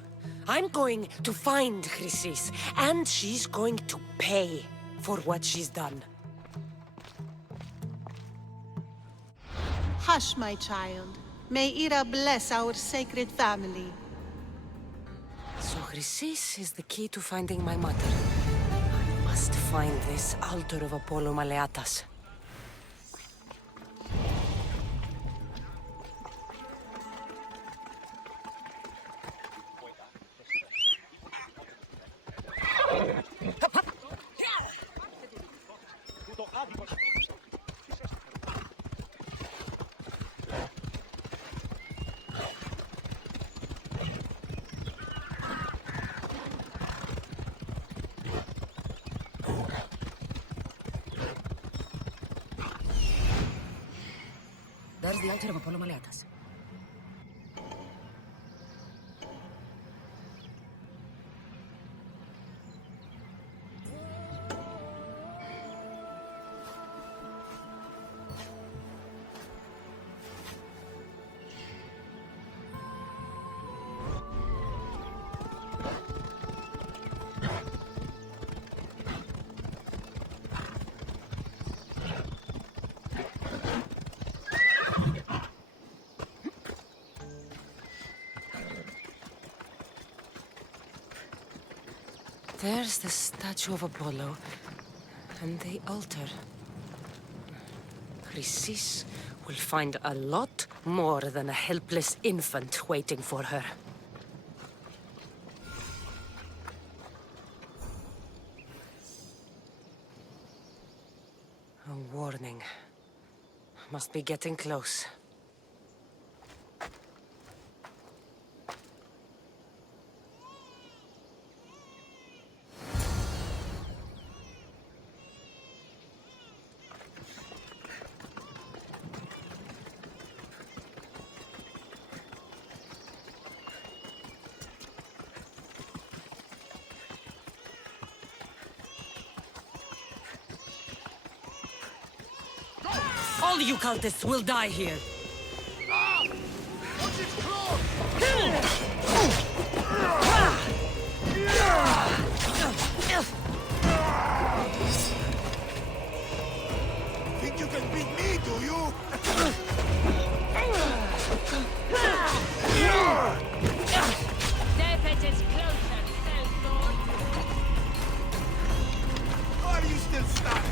I'm going to find Chrysis, and she's going to pay for what she's done. Hush, my child. May Ira bless our sacred family. So Chrysis is the key to finding my mother. I must find this altar of Apollo Maleatas. There's the altar of Apollo Maleatas. There's the statue of Apollo, and the altar. Chrysis will find a lot more than a helpless infant waiting for her. A warning. Must be getting close. All you cultists will die here. Think you can beat me, do you? Death is closer, Self-Lord. Are you still stuck?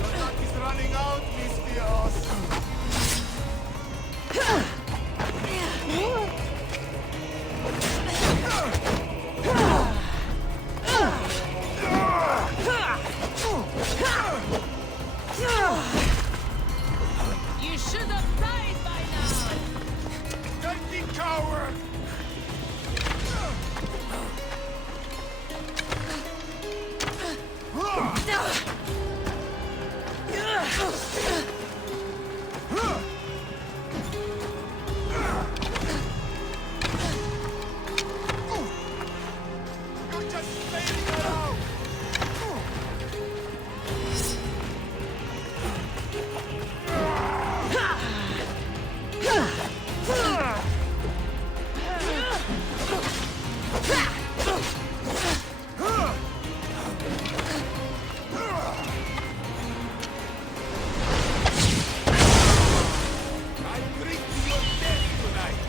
Your luck is running out, Mistios. You should have died by now. Dirty coward! You're just failing around! I drink to your death tonight!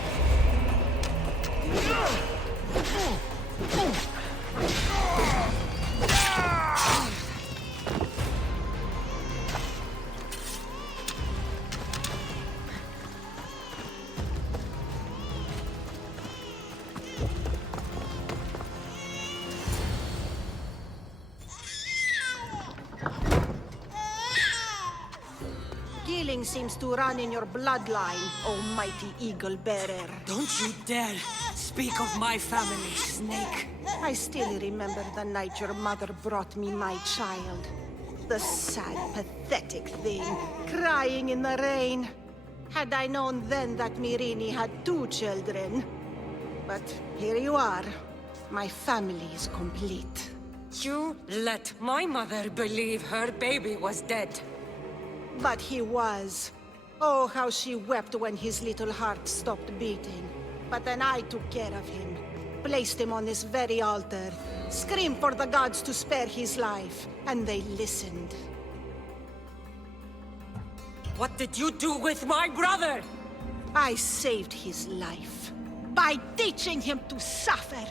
Killing seems to run in your bloodline, oh mighty eagle bearer. Don't you dare speak of my family, Snake. I still remember the night your mother brought me my child. The sad, pathetic thing, crying in the rain. Had I known then that Myrini had 2 children. But here you are. My family is complete. You let my mother believe her baby was dead. But he was. Oh, how she wept when his little heart stopped beating. But then I took care of him. Placed him on this very altar. Screamed for the gods to spare his life. And they listened. What did you do with my brother? I saved his life. By teaching him to suffer.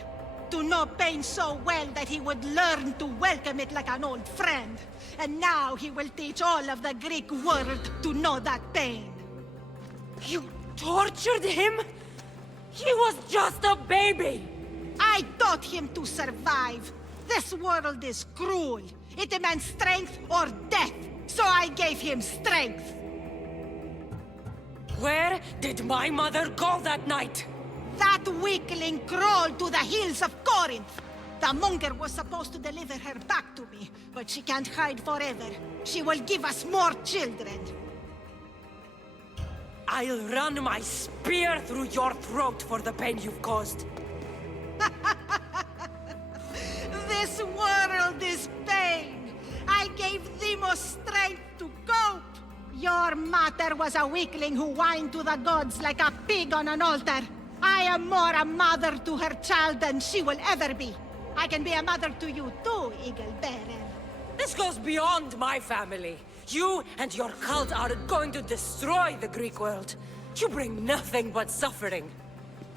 To know pain so well that he would learn to welcome it like an old friend. And now he will teach all of the Greek world to know that pain. You tortured him? He was just a baby! I taught him to survive. This world is cruel. It demands strength or death. So I gave him strength. Where did my mother go that night? That weakling crawled to the hills of Corinth. The monger was supposed to deliver her back to me, but she can't hide forever. She will give us more children. I'll run my spear through your throat for the pain you've caused. This world is pain. I gave Demos strength to cope. Your mother was a weakling who whined to the gods like a pig on an altar. I am more a mother to her child than she will ever be. I can be a mother to you too, Eagle Bearer. This goes beyond my family. You and your cult are going to destroy the Greek world. You bring nothing but suffering.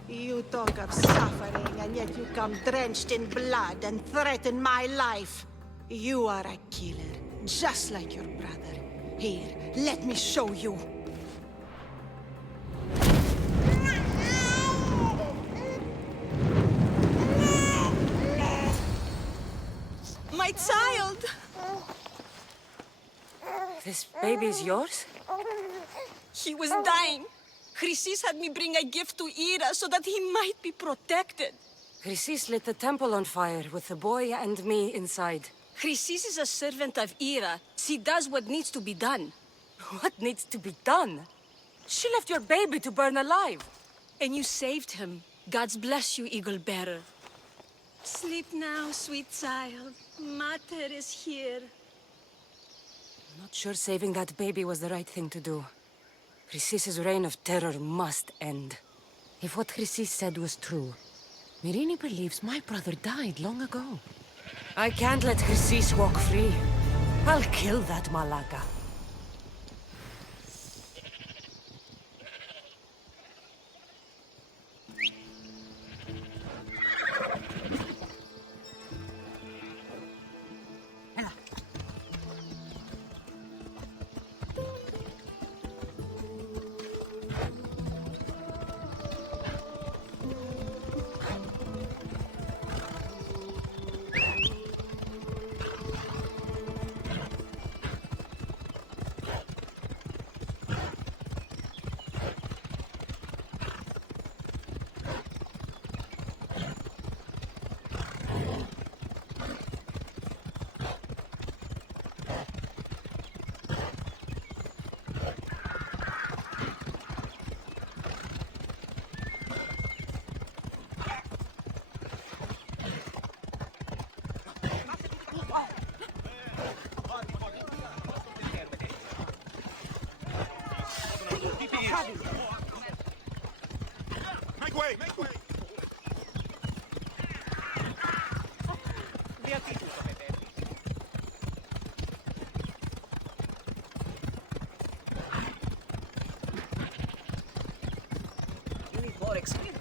You talk of suffering, and yet you come drenched in blood and threaten my life. You are a killer, just like your brother. Here, let me show you. My child! This baby's yours? He was dying. Chrysis had me bring a gift to Ira so that he might be protected. Chrysis lit the temple on fire with the boy and me inside. Chrysis is a servant of Ira. She does what needs to be done. What needs to be done? She left your baby to burn alive. And you saved him. God's bless you, Eagle Bearer. Sleep now, sweet child. Mater is here. I'm not sure saving that baby was the right thing to do. Chrysis' reign of terror must end. If what Chrysis said was true, Mirini believes my brother died long ago. I can't let Chrysis walk free. I'll kill that Malaka. Make way! Make way! You need more experience.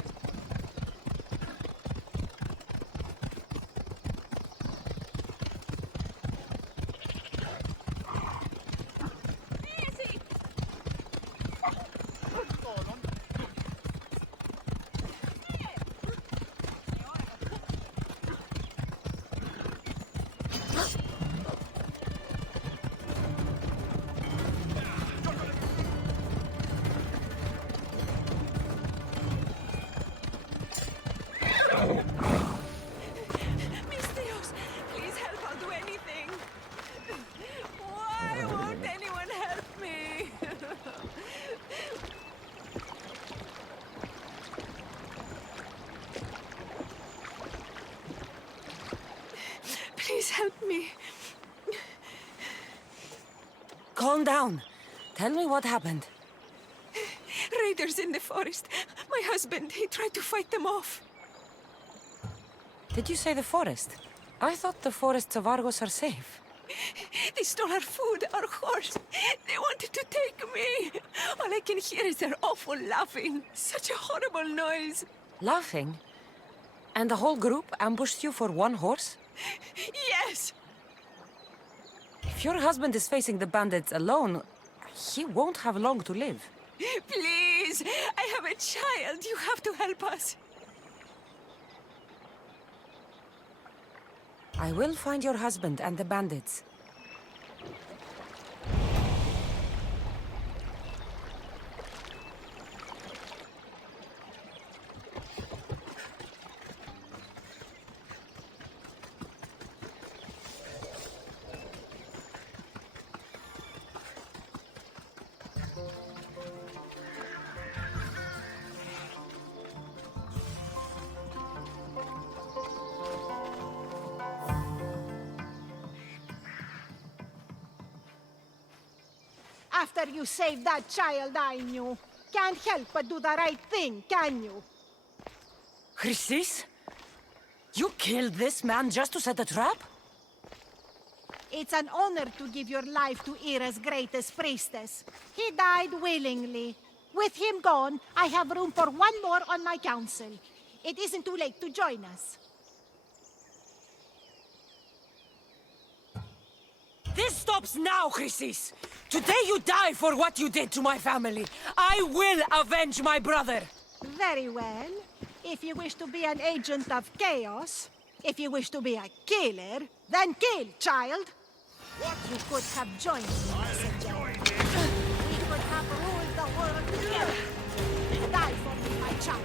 Please help me. Calm down. Tell me what happened. Raiders in the forest. My husband, he tried to fight them off. Did you say the forest? I thought the forests of Argos are safe. They stole our food, our horse. They wanted to take me. All I can hear is their awful laughing. Such a horrible noise. Laughing? And the whole group ambushed you for one horse? Yes! If your husband is facing the bandits alone, he won't have long to live. Please! I have a child. You have to help us. I will find your husband and the bandits. After you saved that child I knew, can't help but do the right thing, can you? Chrysis? You killed this man just to set a trap? It's an honor to give your life to Ira's greatest priestess. He died willingly. With him gone, I have room for one more on my council. It isn't too late to join us. This stops now, Chrysis! Today you die for what you did to my family. I will avenge my brother! Very well. If you wish to be an agent of chaos, if you wish to be a killer, then kill, child! You could have joined me, messenger. We could have ruled the world together. Die for me, my child.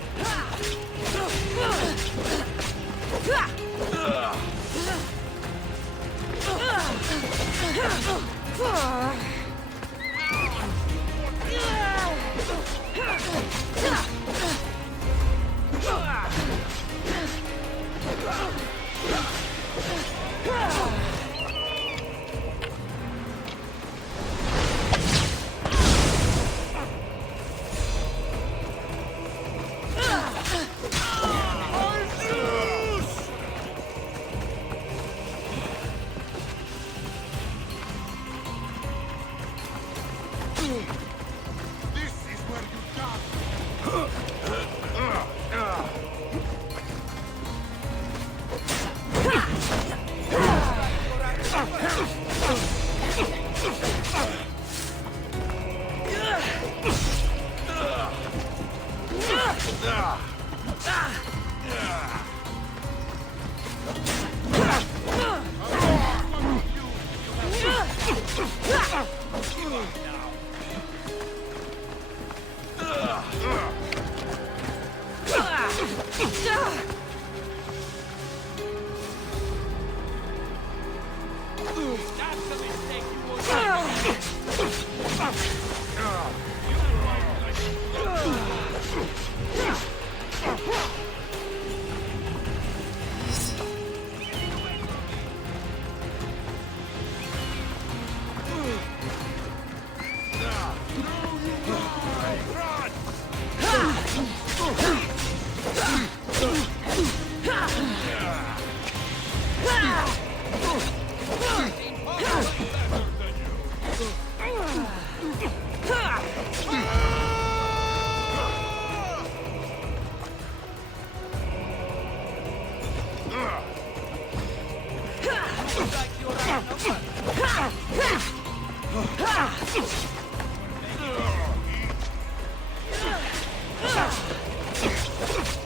This is where you die!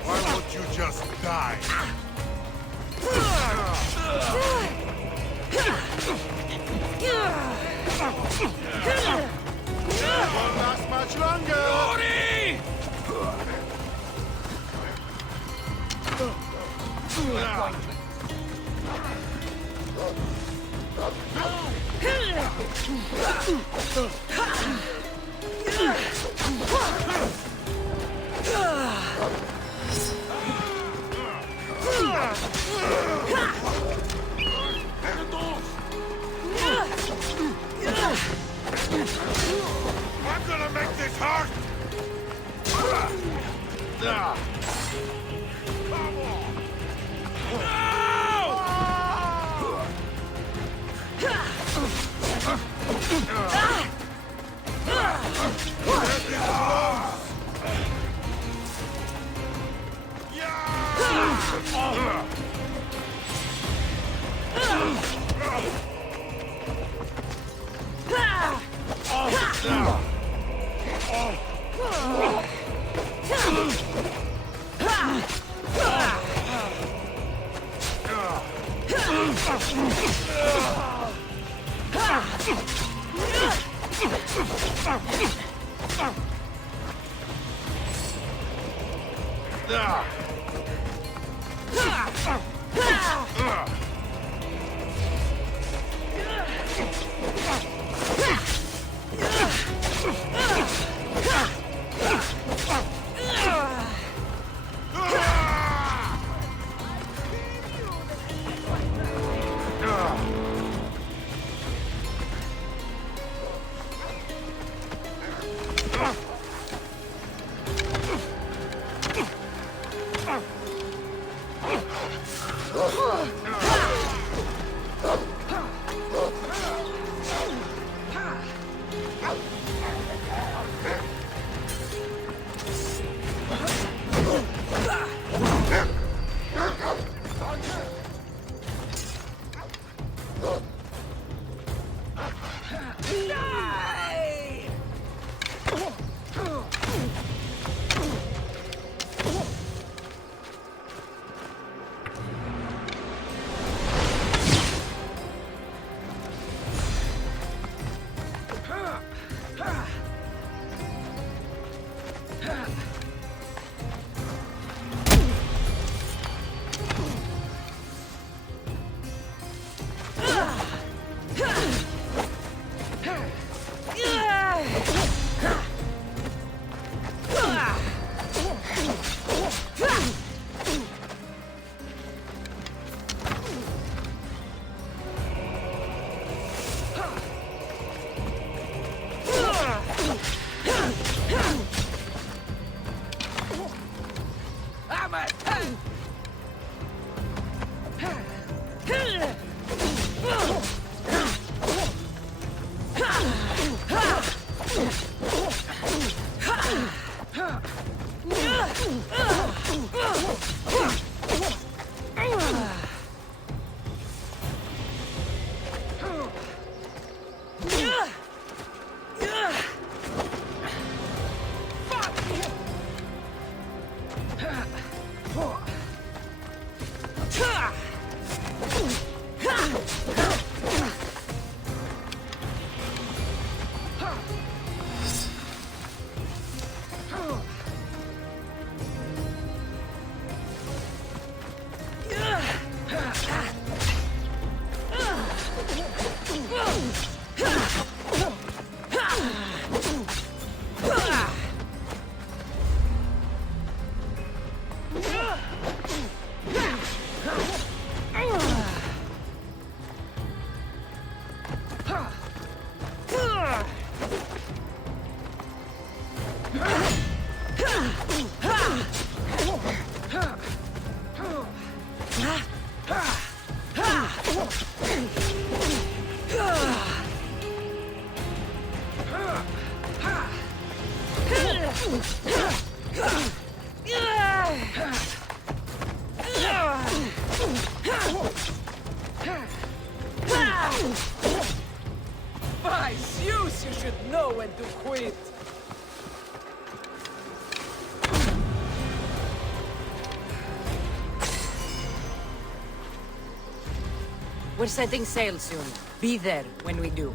Why won't you just die? Won't last much longer! Glory! I'm gonna make this hurt! Come on! By Zeus, you should know when to quit. We're setting sail soon. Be there when we do.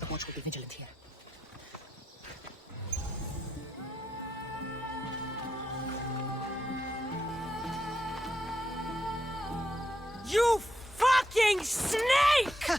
The watch will be vigilant here. You fucking snake!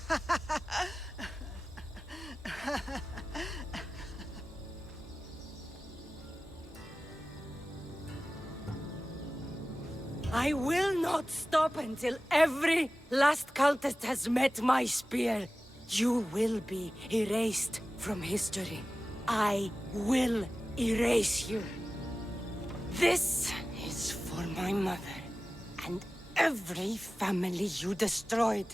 I will not stop until every last cultist has met my spear. You will be erased from history. I will erase you. This is for my mother and every family you destroyed.